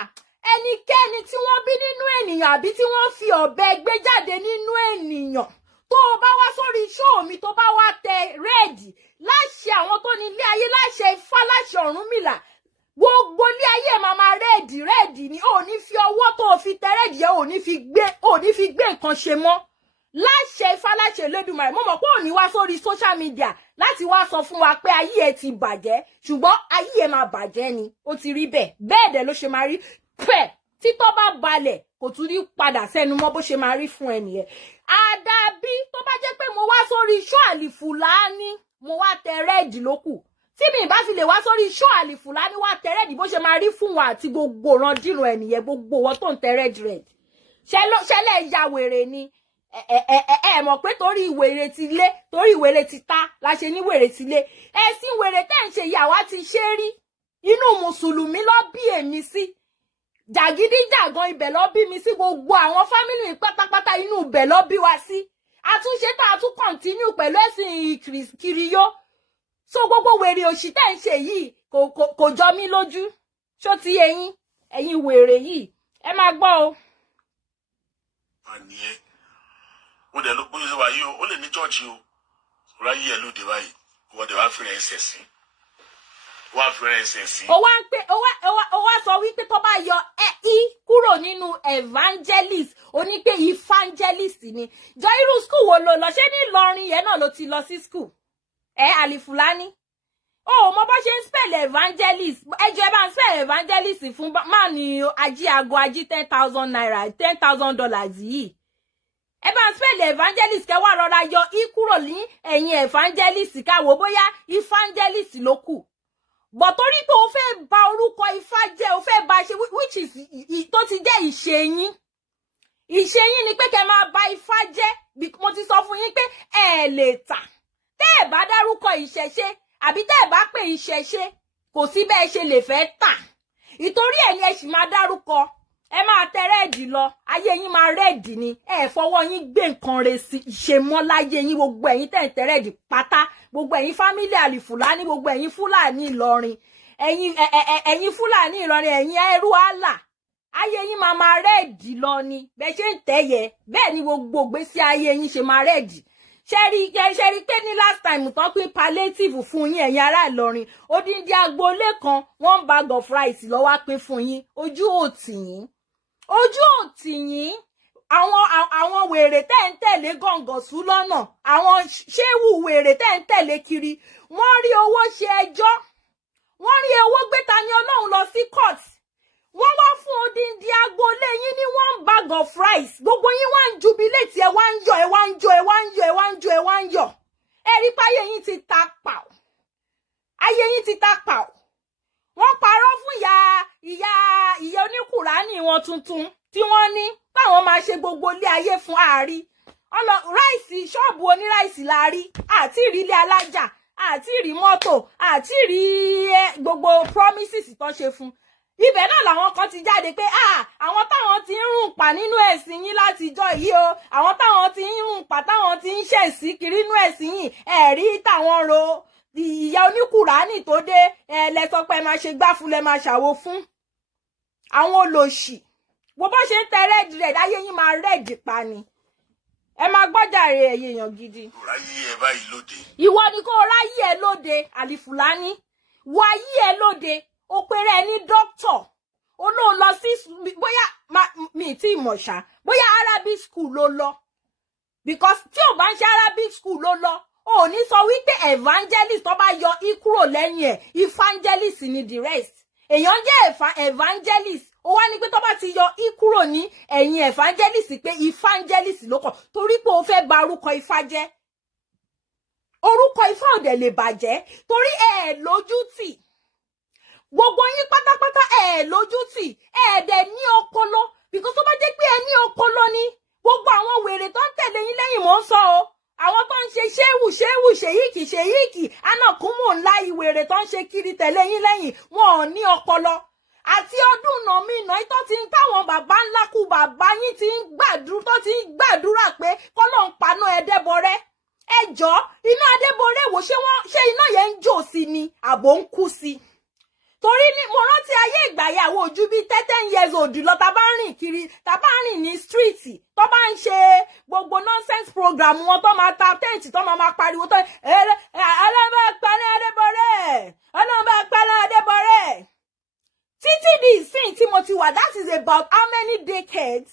ẹnikẹ́ni tí wọ́n bí nínú ènìyàn àbí tí wọ́n fi ọ̀bẹ gbé jáde nínú ènìyàn, tó bá wá sórí show mi tó bá wá tẹ red, láṣẹ àwọn tó ní ilé ayé, láṣẹ Ifá, láṣẹ Ọ̀rúnmìlà, gbogbo ilé ayé máa red ni, ò ní fi ọwọ́ tó fi tẹ red yẹn, ò ní fi gbé nǹkan ṣe mọ́. Láṣẹ Ifá, láṣẹ Olódùmarè, mo mọ̀ pé ò ní wá sórí social media láti wá sọ fún wa pé ayé ẹ ti bàjẹ́, ṣùgbọ́n ayé ẹ máa bàjẹ́ ni, ó ti rí bẹ́ẹ̀ dẹ̀ ló ṣe máa rí pẹ́ títọ́ bá balẹ̀ kò tún ní padà sẹ́nu mọ́ bó ṣe máa rí fún ẹnìyẹn. Àdàbí tó bá jẹ́ pé mo wá sórí iṣọ́ Alfulani, mo wá tẹ red lókù. Tí mi bá fi lè wá sórí iṣọ́ Alfulani wá tẹ red bó ṣe máa rí fún wa àti gbogbo randìrún ẹnìyẹn, gbogbo wọn tó ń tẹ red. Ṣẹlẹ̀ ya wèrè ni. Mọ̀ pé torí ìwèrè ti lé, torí ìwèrè ti ta, la ṣe ní wèrè ti lé. Ẹ̀sìn wèrè tẹ́ ń ṣe ìyàwó ti ṣe rí. Inú Mùsùlùmí ló bí èmi sí. Jàgídíjàgan ibẹ̀ ló bí mi sí, gbogbo àwọn fámìlì pátápátá inú ibẹ̀ ló bí wa sí. Àtúnṣe tá a tún continue pẹ̀lú ẹ̀sìn kiriyó. So gbogbo wèrè òṣì tẹ́ ń ṣe yìí kò jọ mí lójú. Ṣó ti ẹ̀yin wèrè yìí, ẹ máa gbọ́ o. Àníyẹ ó dẹ̀ ló gbóyè wá yìí ó lè ní chọ́ọ̀chì o ráyé ẹ̀ lóde báyìí wọ́n dẹ̀ wá fẹ́rẹ̀ ẹsẹ̀ sí. Ó wá sọ wípé tó bá yọ kúrò nínú evangelist, ó ní pé evangelist ni. Jọ irú school wo ló lọ? Ṣé ní Ìlọrin yẹn náà ló ti lọ sí school? Alfulani. Mo bá ṣe ń spell evangelist. Ẹjọ́ ẹ bá ń spell evangelist fún máa ní ají $10,000 $10,000 yìí. Ẹ bá ń spell evangelist kẹ́ wá rọra yọ kúrò ní ẹ̀yìn evangelist káwò bóyá evangelist ló kù. But torí pé o fẹ́ bà orúkọ Ifá jẹ́, o fẹ́ bà ṣe, which is tó ti jẹ́ ìṣe yín. Ìṣe yín ni pé kẹ́ máa bà Ifá jẹ́. Mo ti sọ fún yín pé ẹ lè tà. Tẹ́ ẹ bá dárúkọ ìṣẹ̀ṣe àbí tẹ́ ẹ bá pè ìṣẹ̀ṣe, kò sí bẹ́ẹ̀ ṣe lè fẹ́ tà. Ìtorí ẹ̀ ni ẹ sì máa dárúkọ. Ẹ máa tẹ rẹ́ẹ̀dì lọ, ayé yín máa rẹ́ẹ̀dì ni. Ẹ fọwọ́ yín gbé nǹkan rẹ̀ ṣe mọ́ láyé yín, gbogbo ẹ̀yin tẹ́ ń tẹ rẹ́ẹ̀dì pátá, gbogbo ẹ̀yin fámílì Alfulani, gbogbo ẹ̀yin Fúlàní Ìlọrin, ẹ̀yin Fúlàní Ìlọrin, ẹ̀yin ẹrú àlà, ayé yín máa rẹ́ẹ̀dì lọ ni. Bẹ́ẹ̀ ṣe ń tẹ̀yẹ, bẹ́ẹ̀ ni gbogbo ìgbésí ayé yín ṣe máa rẹ́ẹ̀dì. Ṣẹ́rí pé ní last time tán pín palliative fún yín ẹ̀yin ará Ìlọrin, odindi agboolé kan 1 bag of rice ló wá pín fún yín, ojú òtì yín. Àwọn wèrè tẹ́ ń tẹ̀lé gọ̀ǹgọ̀sù lọ́nà, àwọn ṣéwù wèrè tẹ́ ń tẹ̀lé kiri, wọ́n rí owó ṣe ẹjọ́, wọ́n rí owó gbé Taniolorun lọ sí court, wọ́n wá fún odindi agboolé yín ní 1 bag of rice, gbogbo yín wá ń jubilate, ẹ wá ń yọ̀. Ẹ rí pé ayé yín ti ta pàù. Wọ́n parọ́ fún ìyá oníkùránì wọn tuntun tí wọ́n ní báwọn máa ṣe gbogbo ilé ayé fún àárí. Ráìsì ṣọ́ọ̀bù oníráìsì la rí, àti rí ilé alájà, àti rí mọ́tò, àti rí gbogbo promises tó ṣe fún. ibẹ̀ náà làwọn kan ti jáde pé àwọn táwọn ti ń rùn pa nínú ẹ̀sìn yín látijọ́ yìí o àwọn táwọn ti ń rùn pa táwọn ti ń ṣẹ̀sí kiri nínú ẹ̀sìn yìí ẹ̀rí táwọn ro ìyá oníkùránì tó dé lẹ sọ pé máa ṣe gbá fún lẹ máa ṣàwo fún àwọn olòṣì bó bá ṣe ń tẹ rẹ́ẹ̀dì rẹ̀ láyé yín máa rẹ́ẹ̀dì pa ni ẹ máa gbọ́jà rẹ̀ ẹ̀yẹ èèyàn gidi. ráyé ẹ báyìí lóde. ìwọ ni kò ráyé ẹ lóde Alfulani wọ ayé ẹ lóde ó pèrè ẹ ní dókítọ̀ ó lóun lọ sí bóyá mi tí mọ̀ ṣá bóyá Arabic school ló lọ because tí ò bá ń ṣe Arabic school ló lọ ò ní sọ wípé evangelist tó bá yọ í kúrò lẹ́yìn ẹ̀ evangelist ni the rest èèyàn jẹ́ evangelist ó wá ní pé tó bá ti yọ í kúrò ní ẹ̀yìn evangelist pé evangelist ló kàn torí pé ó fẹ́ ba orúkọ Ifá jẹ́ orúkọ Ifá ò dẹ̀ lè bàjẹ́ torí lójú tì gbogbo yín pátápátá lójú tì dẹ̀ ní ọpọlọ because tó bá jẹ́ pé ẹ ní ọpọlọ ni gbogbo àwọn wèrè tó ń tẹ̀lé yín lẹ́yìn mò ń sọ o àwọn tó ń ṣe ṣéwù ṣèyíkì anàkúnmọ̀ ńlá ìwèrè tó ń ṣe kiri tẹ̀lé yín lẹ́yìn wọn ò ní ọpọlọ àti ọdún nàmínà tó ti ń táwọn bàbá ńlá kú bàbá yín ti ń gbàdúrà pé kọ́lọ́ ń paná ẹ̀dẹ́bọrẹ́ ẹjọ́ iná Adébọrẹ́ wò ṣé iná yẹn ń jò sí ni àbò ń kú sí torí ní mo rántí ayé ìgbàyàwó ojú bíi 10 years old lọ tá bá rìn kiri tá bá rìn ní street tó bá ń ṣe gbogbo nonsense program wọn tó máa ta tent tó máa pariwo tó ọlọ́mọ paná Adébọrẹ́ ọlọ́mọ paná Adébọrẹ́ títí di ìsìn tí mo ti wà that is about how many decades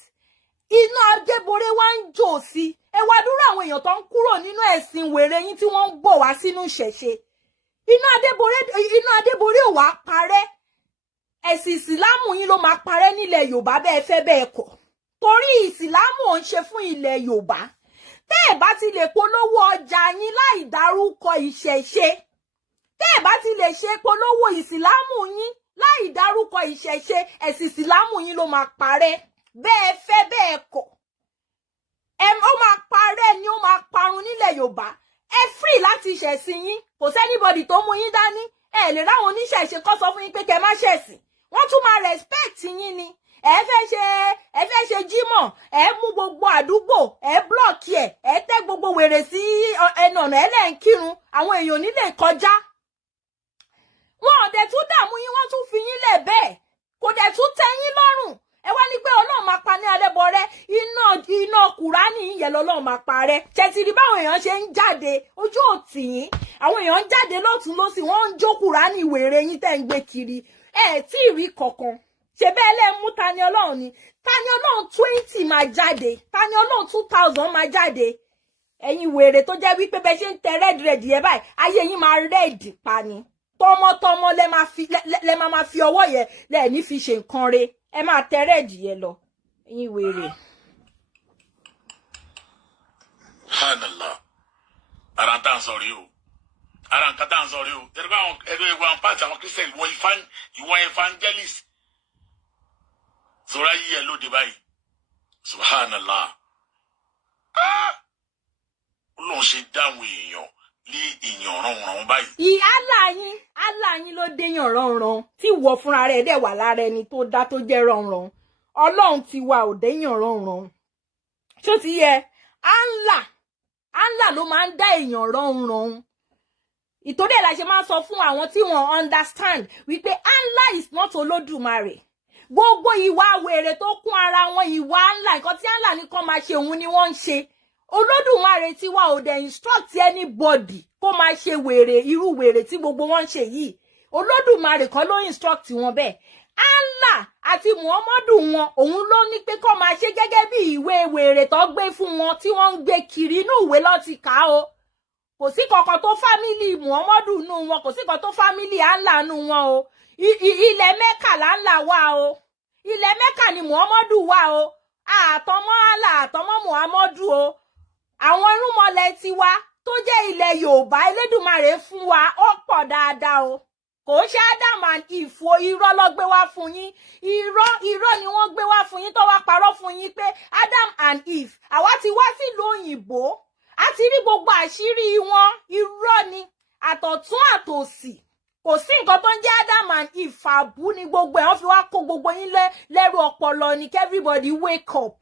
iná Adébọrẹ́ wá ń jò sí ẹ wá dúró àwọn èèyàn tó ń kúrò nínú ẹ̀sìn wèrè yín tí wọ́n ń bọ̀ wá sínú ìṣẹ̀ṣe iná Adébọrẹ́ ò wá parẹ́ ẹ̀sìn ìsìlámù yín ló máa parẹ́ nílẹ̀ Yorùbá bẹ́ẹ̀ fẹ́ bẹ́ẹ̀ kọ̀ torí ìsìlámù ò ń ṣe fún ilẹ̀ Yorùbá tẹ́ ẹ̀ bá ti lè polówó ọjà yín láì dárúkọ ìṣẹ̀ṣe tẹ́ ẹ̀ bá ti lè ṣe polówó ìsìlámù yín láì dárúkọ ìṣẹ̀ṣe ẹ̀sìn ìsìlámù yín ló máa parẹ́ bẹ́ẹ̀ fẹ́ bẹ́ẹ̀ kọ̀ ó máa parẹ́ ni ó máa parun nílẹ̀ Yorùbá ẹ free láti ṣẹ̀sìn yín kò sẹ́nibọ̀dì tó mú yín dání ẹ lè ráwọn oníṣẹ̀ṣe kọ́ sọ fún yín pé kẹ́ má ṣẹ̀sìn wọ́n tún máa respect yín ni ẹ fẹ́ ṣe jímọ̀ ẹ mú gbogbo àdúgbò ẹ block ẹ tẹ́ gbogbo wèrè sí ẹnu ọ̀nà ẹlẹ́ǹkírun àwọn èèyàn nílé kọjá wọn ò dẹ̀ tún dààmú yín wọ́n tún fi yín lẹ̀ bẹ́ẹ̀ kò dẹ̀ tún tẹ́ yín lọ́rùn ẹ wá ní pé Ọlọ́run máa pa ní Adébọrẹ́ iná Kùránì yẹn lọ́lọ́run máa pa rẹ́ ṣètìrí báwọn èèyàn ṣe ń jáde ojú òtì yín àwọn èèyàn ń jáde lọ́tún lọ́sì wọ́n ń jó Kùránì wèrè yín tẹ́ ń gbé kiri tí ì rí kankan ṣe bẹ́ẹ̀ lẹ́ mú Taniolorun ni Taniolorun 20 máa jáde Taniolorun 2000 máa jáde ẹ̀yin wèrè tó jẹ́ wípé bẹ́ẹ̀ ṣe ń tẹ rẹ́ẹ̀dì yẹn báyìí ayé yín máa rẹ́ẹ̀dì pa ni tọmọtọmọ lẹ máa fi ọwọ́ yẹn lẹ ní fi ṣe nǹkan re ẹ máa tẹ rẹ́ẹ̀dì yẹn lọ ẹ̀yin wèrè. hànàlá ara tá à ń sọ rí o ara nǹkan tá à ń sọ rí o tẹ́lẹ̀ bá àwọn ẹgbẹ́ ìwà pàṣẹ àwọn Christian ìwọ evangelist sọ̀rọ̀ ayé ẹ̀ lóde báyìí subhanallah Ọlọ́run ṣe dáhùn èèyàn ní ìyàn ránran báyìí. Allah yín ló déyàn ránran tí ìwọ fúnra rẹ̀ dẹ̀ wà lára ẹni tó dá tó jẹ́ ránran Ọlọ́run ti wà ò déyàn ránran ṣó ti yẹ Allah ló máa ń dá èèyàn ránran ìtòdè la ṣe máa ń sọ fún àwọn tí wọ́n understand wípé Allah is not Olódùmarè gbogbo ìwà wèrè tó kún ara wọn ìwà Allah nǹkan tí Allah ní kàn máa ṣe òun ni wọ́n ń ṣe Olódùmarè tí wà ò dẹ̀ instruct anybody kó máa ṣe wèrè irú wèrè tí gbogbo wọn ń ṣe yìí Olódùmarè kan ló instruct wọn bẹ́ẹ̀ Allah àti Muhammadu wọn òun ló ní pé kó máa ṣe gẹ́gẹ́ bí ìwé wèrè tó gbé fún wọn tí wọ́n ń gbé kiri inú ìwé ló ti kà o kò sí kankan tó fámìlì Muhammadu nù wọn kò sí kankan tó fámìlì Allah nù wọn o ilẹ̀ Mẹ́kà là wà o ilẹ̀ Mẹ́kà ni Muhammadu wà o àtọmọ́ Allah àtọmọ́ Muhammadu o àwọn irúnmọlẹ̀ tiwa tó jẹ́ ilẹ̀ Yorùbá Elédùmarè fún wa ó pọ̀ dáadáa o kò ṣe Adam and Eve irọ́ ló gbé wá fún yín irọ́ ni wọ́n gbé wá fún yín tó wá parọ́ fún yín pé Adam and Eve àwa ti wá sílùú òyìnbó a ti rí gbogbo àṣírí wọn irọ́ ni àtọ̀tún àtòsì kò sí nǹkan tó ń jẹ́ Adam and Eve fàbú ni gbogbo ẹ̀ wọ́n fi wá kó gbogbo yín lẹ́rù ọpọlọ ni everybody wake up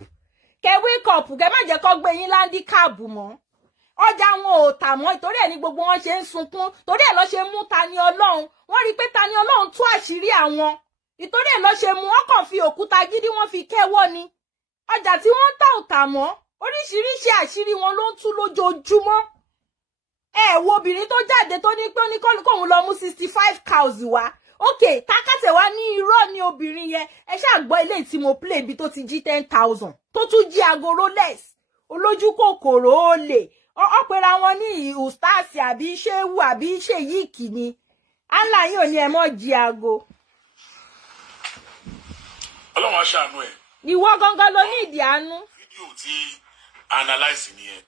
wake up kẹ́ má jẹ́ kó gbé yín handicap mọ́ ọjà wọn ò tà mọ́ ìtorí ẹ̀ ní gbogbo wọn ṣe ń sunkún torí ẹ̀ ló ṣe mú Tani Olohun wọ́n rí pé Tani Olohun tú àṣírí àwọn ìtorí ẹ̀ ló ṣe mú wọ́n kàn fi òkúta gidi wọ́n fi kẹ́wọ́ ni ọjà tí wọ́n tà ò tà mọ́ oríṣiríṣi àṣírí wọn ló ń tú lójoojúmọ́ wo obìnrin tó jáde tó ní pé oníkóhun lọ mú 65 cows wá okay tákàtẹ̀ wá ní irọ́ ni obìnrin yẹn ẹ ṣáà gbọ́ ilé tí mo play ibi tó ti jí 10,000 tó tún jí aago Rolex olójú kòkòrò olè ọpẹra wọn ní ustaasi àbí ṣéwù àbí ṣèyíkì ni Allah yìí ò ní ẹ mọ́ jí aago. Ọlọ́run á ṣàánú ẹ̀. Ìwọ gangan ló ní ìdí àánú. Fídíò tí analyze nìyẹn.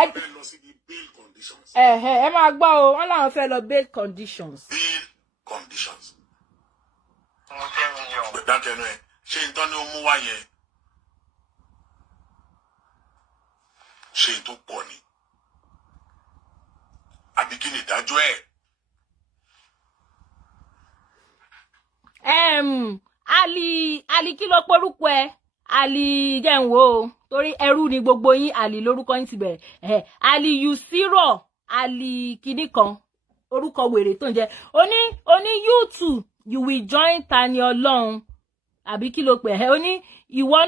Ẹ lọ sí the bail conditions. ẹ máa gbọ́ o wọ́n láwọn fẹ́ lọ bail conditions. Bail conditions. Dákẹ́nu ẹ̀ ṣé n tán ni ó mú wá yẹn ṣé n tó pọ̀ ni àbí kí ni ìdájọ́ ẹ̀. Ali kí ló porúkọ ẹ Ali jẹ́ ń wò ó torí ẹrú ni gbogbo yín Ali lórúkọ yín ti bẹ̀rẹ̀ Ali Yusiro Ali kìíní kan orúkọ wèrè tó ń jẹ́ oní YouTube you will join Tani Olohun àbí kí ló pè ẹ́ oní ìwọ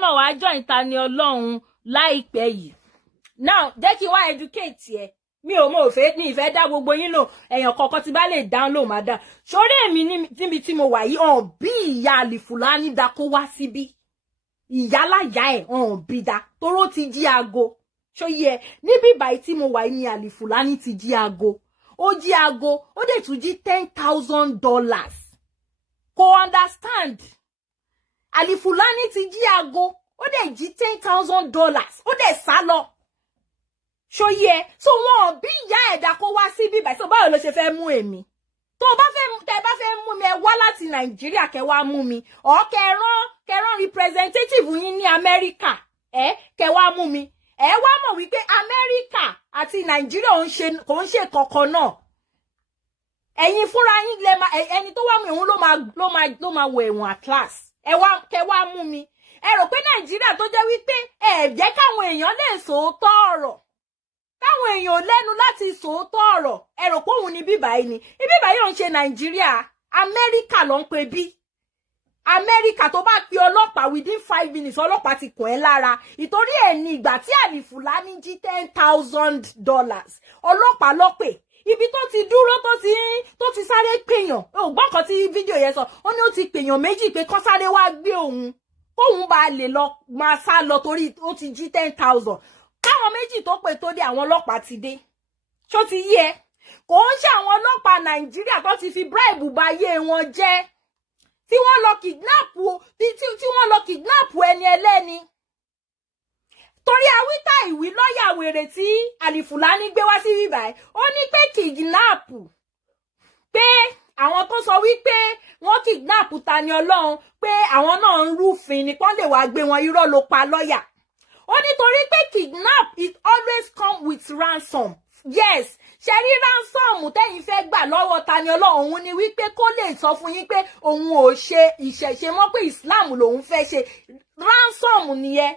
náà wàá join Tani Olohun láìpẹ́ yìí now jẹ́ kí wá educate ẹ mi ò mọ̀ òfé ní ìfẹ́ dá gbogbo yín lò èèyàn kọ̀ọ̀kan tí bá lè download máa dá sórí èmi níbi tí mo wà yìí hàn bí ìyá Alfulani dá kó wá síbí ìyálàyà ẹ̀ hàn bí dá toró ti jí aago ṣóyẹ níbí báyìí tí mo wà yìí ni Alfulani ti jí aago ó jí aago ó dẹ̀ tún jí $10,000 kò understand Alfulani ti jí aago ó dẹ̀ jí $10,000 ó dẹ̀ sá lọ ṣóyẹ so wọn bí ìyá ẹ̀dá kó wá sí bíbá so báwo ló ṣe fẹ́ mú èmi tó bá fẹ́ mú mi ẹ wá láti Nàìjíríà kẹ́ wá mú mi ọ kẹrán representative yín ní Amẹ́ríkà kẹ́ wá mú mi ẹ wá mọ̀ wípé Amẹ́ríkà àti Nàìjíríà kò ń ṣe kankan náà ẹ̀yin fúnra yín lè máa ẹni tó wá mú òun ló máa wọ ẹ̀wọ̀n at class kẹ́ wá mú mi ẹ rò pé Nàìjíríà tó jẹ́ wípé ẹ jẹ́ káwọn èèyàn lè sòótọ́ ọ̀rọ̀ táwọn èèyàn lẹ́nu láti sòótọ́ ọ̀rọ̀ ẹ rò pé òun ni bíbáyìí ni bíbáyìí ò ń ṣe Nàìjíríà Amẹ́ríkà ló ń pè bí Amẹ́ríkà tó bá pe ọlọ́pàá within 5 minutes ọlọ́pàá ti kàn ẹ́ lára ìtorí ẹ̀ ní ìgbà tí Alfulani jí $10,000 ọlọ́pàá ló pè ibi tó ti dúró tó ti sáré pèèyàn ògbọ́n kan tí fídíò yẹn sọ ó ní ó ti pèèyàn méjì pé kán sáré wá gbé òun kóun bá lè lọ máa sá lọ torí ó ti jí 10,000 káwọn méjì tó pè tó dé àwọn ọlọ́pàá ti dé ṣó ti yé ẹ kò ń ṣe àwọn ọlọ́pàá Nàìjíríà tó ti fi bribe báyé wọn jẹ́ tí wọ́n lọ kidnap ẹni ẹlẹ́ni torí awítà ìwí lọ́ọ̀yà wèrè tí Alfulani gbé wá sí bíbáyìí ó ní pé kidnap pé àwọn tó sọ wípé wọ́n kidnap Tani Olohun pé àwọn náà ń rúfin ni kán lè wá gbé wọn irọ́ ló pa lọ́ọ̀yà ó nítorí pé kidnap it always come with ransom yes ṣe rí ransom tẹ́yin fẹ́ gbà lọ́wọ́ Tani Olohun òun ni wípé kó lè sọ fún yín pé òun ò ṣe ìṣẹ̀ṣe mọ́ pé Islam lòun fẹ́ ṣe ransom nìyẹn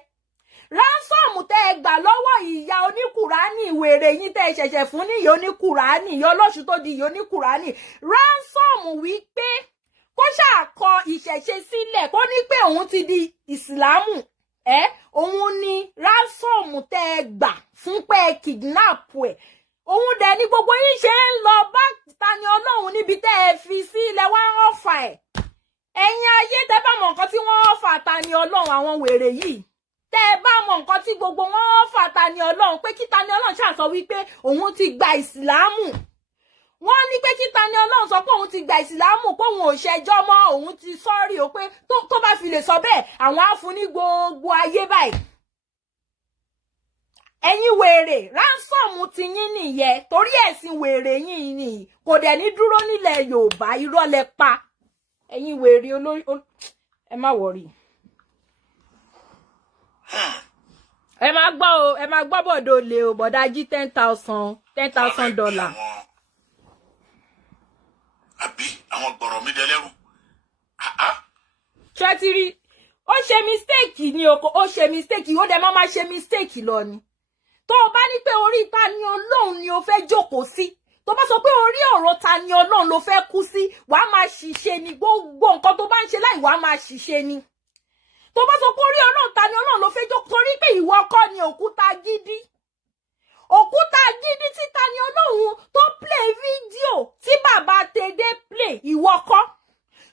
ransom tẹ́ ẹ gbà lọ́wọ́ ìyá oníkùránì wèrè yín tẹ́ ẹ ṣẹ̀ṣẹ̀ fún ní ìyá oníkùránì ìyá ọlọ́ṣù tó di ìyá oníkùránì ransom wípé kó ṣàkọ ìṣẹ̀ṣe sílẹ̀ kó ní pé òun ti di ìsìlámù òun ni ransom tẹ́ ẹ gbà fún pé ẹ kidnap ẹ̀ òun dẹ̀ ni gbogbo yín ṣe ń lọ bá Tani Olohun níbi tẹ́ ẹ fi sí ilẹ̀ wá ń ọ̀fà ẹ̀ ẹ̀yin ayé tẹ́ bá mọ̀ nǹkan tí wọ́n ọ̀fà Tani Olohun àwọn wèrè yìí tẹ́ ẹ bá mọ̀ nǹkan tí gbogbo wọn ọ̀fà Tani Olohun pé kí Tani Olohun ṣàṣọ wípé òun ti gba ìsìlámù wọ́n ní pé kí Tani Olohun sọ pé òun ti gba ìsìlámù pé òun ò ṣẹjọ́ mọ́ òun ti sọ́rí o pé tó bá fi lè sọ bẹ́ẹ̀ àwọn á fún ní gbogbo ayé báyìí ẹ̀yin wèrè ransom ti yín nìyẹn torí ẹ̀sìn wèrè yín ni kò dẹ̀ ní dúró nílẹ̀ Yorùbá irọ́ lẹ pa ẹ̀yin wèrè olórí ẹ má wọ̀rí ẹ má gbọ́ bọ̀dọ̀ lè o bọ̀dá jí $10,000 àwọn gbọ̀rọ̀ mi dẹlẹ́rù. Ṣẹ́tìrí ó ṣe mistake ni oko ó ṣe mistake ó dẹ̀ máa ṣe mistake lọ ni. Tó o bá ní pé orí Taniolorun ni o fẹ́ jókòó sí, tó bá sọ pé orí ọ̀rọ̀ Taniolorun ló fẹ́ kú sí, wàá máa ṣìṣe ni gbogbo nǹkan tó bá ń ṣe láì wàá máa ṣìṣe ni. Tó bá sọ pé orí ọ̀rọ̀ Taniolorun ló fẹ́ jókòó torí pé ìwọ kọ́ ni òkúta gidi. Òkúta gidi tí Taniolorun tó play fídíò tí bàbá Tede play ìwọ kọ́.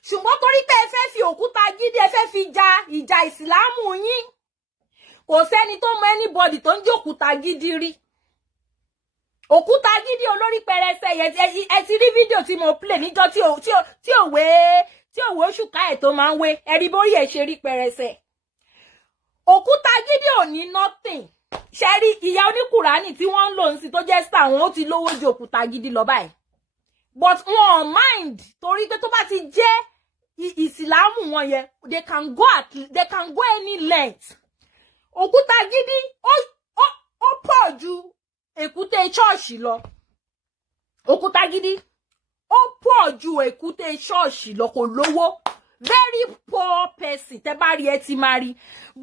Ṣùgbọ́n torí pé ẹ fẹ́ fi òkúta gidi ẹ fẹ́ fi ja ìjà ìsìlámù yín. Kò sẹ́ni tó mọ anybody tó ń jókúta gidi rí. Òkúta gidi olórí pẹrẹsẹ ẹ ti rí fídíò tí mo play níjọ́ tí òwe oṣù káyẹ̀ tó máa ń wé ẹ̀rí bórí ẹ̀ ṣe rí pẹrẹsẹ. Òkúta gidi ò ní nothing. Ṣẹ́rí ìyá oníkùránì tí wọ́n ń lò ń sí tó jẹ́ star wọn ó ti lówó ju òkúta gidi lọ báyìí. But wọn mind torí pé tó bá ti jẹ́ ìsìlámù wọn yẹn they can go any length. Òkúta gidi ó pọ̀ ju èkúté ṣọ́ọ̀ṣì lọ. Òkúta gidi ó pọ̀ ju èkúté ṣọ́ọ̀ṣì lọ kò lówó. Very poor person tẹ́ bá rí ẹ ti máa rí.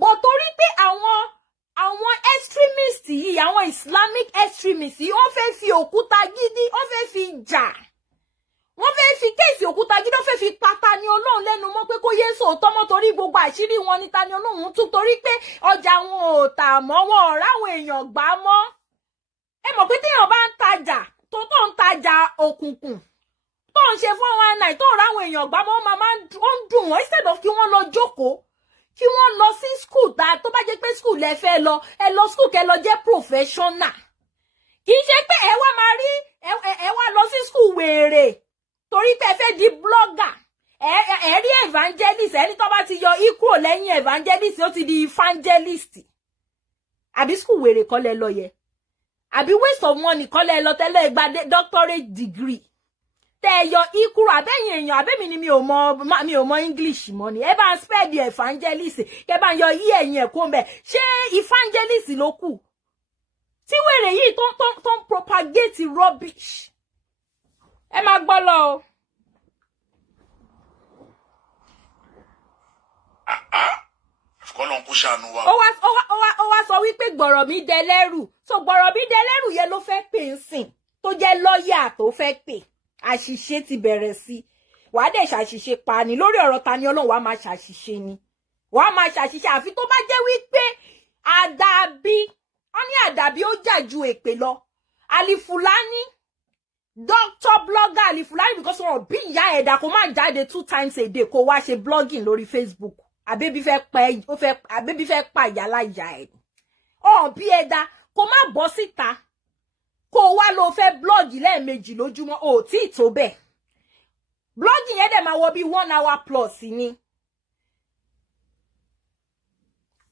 But torí pé àwọn extremist yìí àwọn Islamic extremist yìí ó fẹ́ fi òkúta gidi ó fẹ́ fi jà. Wọ́n fẹ́ fi kéèsì òkúta gidi ó fẹ́ fi pa Taniolorun lẹ́nu mọ́ pé kó yé sòótọ́ mọ́ torí gbogbo àṣírí wọn ni Taniolorun tú torí pé ọjà wọn ò tà mọ́ wọn ò ráwọn èèyàn gbà mọ́. Ẹ mọ̀ pé téèyàn bá ń tajà tó ń tajà òkùnkùn tó ń ṣe 419 tó ráwọn èèyàn gbà mọ́ máa ń dùn wọ́n instead of kí wọ́n lọ jókòó kí wọ́n lọ sí school tó bá jẹ́ pé school lẹ fẹ́ lọ ẹ lọ school kẹ́ lọ jẹ́ professional. Kì í ṣe pé ẹ wá máa rí ẹ wá lọ sí school wèrè torí pé ẹ fẹ́ di blogger ẹ rí evangelist ẹni tó bá ti yọ ikú lẹ́yìn evangelist ó ti di evangelist. Àbí school wèrè kọ́ lẹ lọ yẹ àbí waste of money kọ́ lẹ lọ tẹ́lẹ̀ gba doctorate degree tẹ́ yọ ikú abẹ́yìn èèyàn abẹ́mi ni mi ò mọ English mọ́ ni ẹ bá ń spell the evangelist kẹ bá ń yọ yí ẹ̀yìn ẹ̀kọ́ mbẹ̀ ṣé evangelist ló kù tí wèrè yìí tó ń propagate rubbish. Ẹ máa gbọ́ lọ o. Kọ́lọ́n kó ṣàánú wa. Ó wá sọ wípé gbọ̀rọ̀ mi dẹlẹ́rù so gbọ̀rọ̀ mi dẹlẹ́rù yẹn ló fẹ́ pè ń sìn tó jẹ́ lọ́ọ̀yà tó fẹ́ pè àṣìṣe ti bẹ̀rẹ̀ sí wàá dẹ̀ ṣàṣìṣe pa ni lórí ọ̀rọ̀ Taniolorun wàá máa ṣàṣìṣe ni wàá máa ṣàṣìṣe àfi tó bá jẹ́ wípé àdàbí wọ́n ní àdàbí ó jà ju èpè lọ Alfulani doctor blogger Alfulani because wọn bí ìyá ẹ̀dá kó má jáde 2 times a day kó wá ṣe blogging lórí Facebook àbẹ́bí fẹ́ pa ìyálà ìyá ẹ̀ ọ̀ bí ẹ̀dá kó má bọ́ síta kó wá lọ fẹ́ blọ́ọ̀gì lẹ́ẹ̀mejì lójúmọ́ ò tí ì tó bẹ́ẹ̀ blọ́ọ̀gì yẹn dẹ̀ máa wọ bí 1 hour plus ni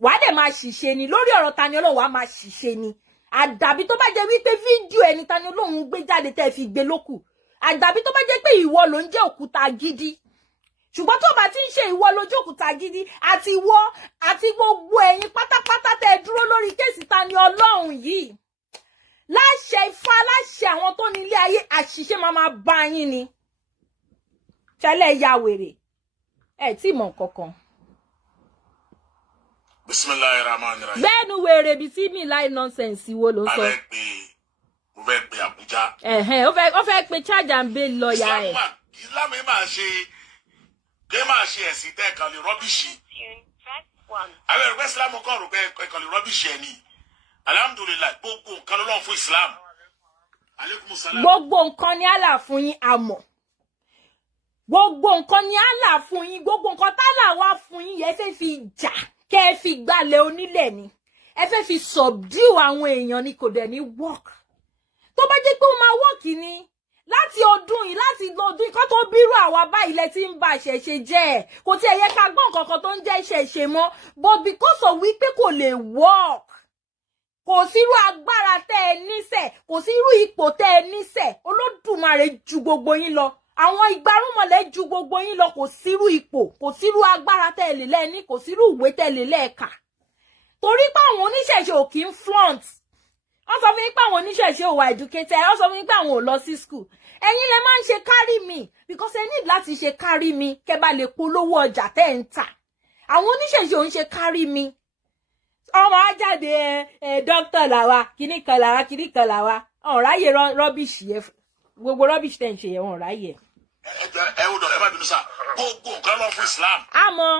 wàá dẹ̀ máa ṣìṣe ni lórí ọ̀rọ̀ Taniolorun wàá máa ṣìṣe ni àdàbí tó bá jẹ́ wípé fídíò ẹni Taniolorun gbé jáde tẹ́ fi gbé lókù àdàbí tó bá jẹ́ pé ìwọ ló ń jẹ́ òkúta gidi ṣùgbọ́n tó bá ti ń ṣe ìwọ lójú òkúta gidi àti ìwọ àti gbogbo ẹ̀yin pátápátá tẹ́ dúró lórí kéèsì Taniolorun yìí láṣẹ Ifá láṣẹ àwọn tó ní ilé ayé àṣìṣe máa bá yín ni ṣẹlẹ̀ ya wèrè ẹ tí mọ̀ kankan. Bismillahirrahmanirrahim. bẹ́ẹ̀nu wèrè bíi tí mi láì nọ́nsẹ̀nsì wo ló sọ. mo fẹ́ pe Àbújá. ó fẹ́ pe charge and bail lọ́ọ̀yà ẹ̀. Islam máa ṣe ẹ̀sìn tẹ́ kan lè rọ́bìṣì. àwọn ẹ̀rọ Islam kan rò pé kan lè rọ́bìṣì ẹ̀ ní. Alhamdulillah gbogbo nǹkan lọ́lọ́run fún Islam. Alaikum salam. Gbogbo nǹkan ni Allah fún yín àmọ́. Gbogbo nǹkan ni Allah fún yín gbogbo nǹkan tálà wá fún yín yẹn fẹ́ fi jà kẹ́ fi gbalẹ̀ onílẹ̀ ni. Ẹ fẹ́ fi subdue àwọn èèyàn ni kò dẹ̀ ní work. Tó bá jẹ́ pé ó máa work ni láti ọdún yìí kó tó bírú àwa báyìí lẹ ti ń bá ṣẹ̀ṣe jẹ́ kò tí ẹ yẹ ká gbọ́ nǹkan kan tó ń jẹ́ ṣẹ̀ṣe mọ́ but because of wípé kò lè work kò sírú agbára tẹ́ ẹ níṣẹ́ kò sírú ipò tẹ́ ẹ níṣẹ́ Olódùmarè ju gbogbo yín lọ àwọn ìgbárùmọ̀lẹ̀ ju gbogbo yín lọ kò sírú ipò kò sírú agbára tẹ́ ẹ lè lẹ́ni kò sírú ìwé tẹ́ ẹ lè lẹ́ẹ̀ka torí pé àwọn oníṣẹ̀ṣe ò kí ń flaunt wọ́n sọ fún yín pé àwọn oníṣẹ̀ṣe ò wà educated, wọ́n sọ fún yín pé àwọn ò lọ sí school. Ẹ̀yin lẹ máa ń ṣe carry me because ẹ need láti ṣe carry me kẹ́ bá lè polówó ọjà tẹ́ ń tà. Àwọn oníṣẹ̀ṣe ò ń ṣe carry me. Ọmọ ajáde doctor làwa, kíní kan làwa. Ọ̀n ráyè rubbish yẹn. Gbogbo rubbish tẹ́ ń ṣe yẹn wọ́n ráyè. Ẹ ó dọ̀ ẹ má bínú sá. Gbogbo nǹkan lọ fún Islam. Àmọ́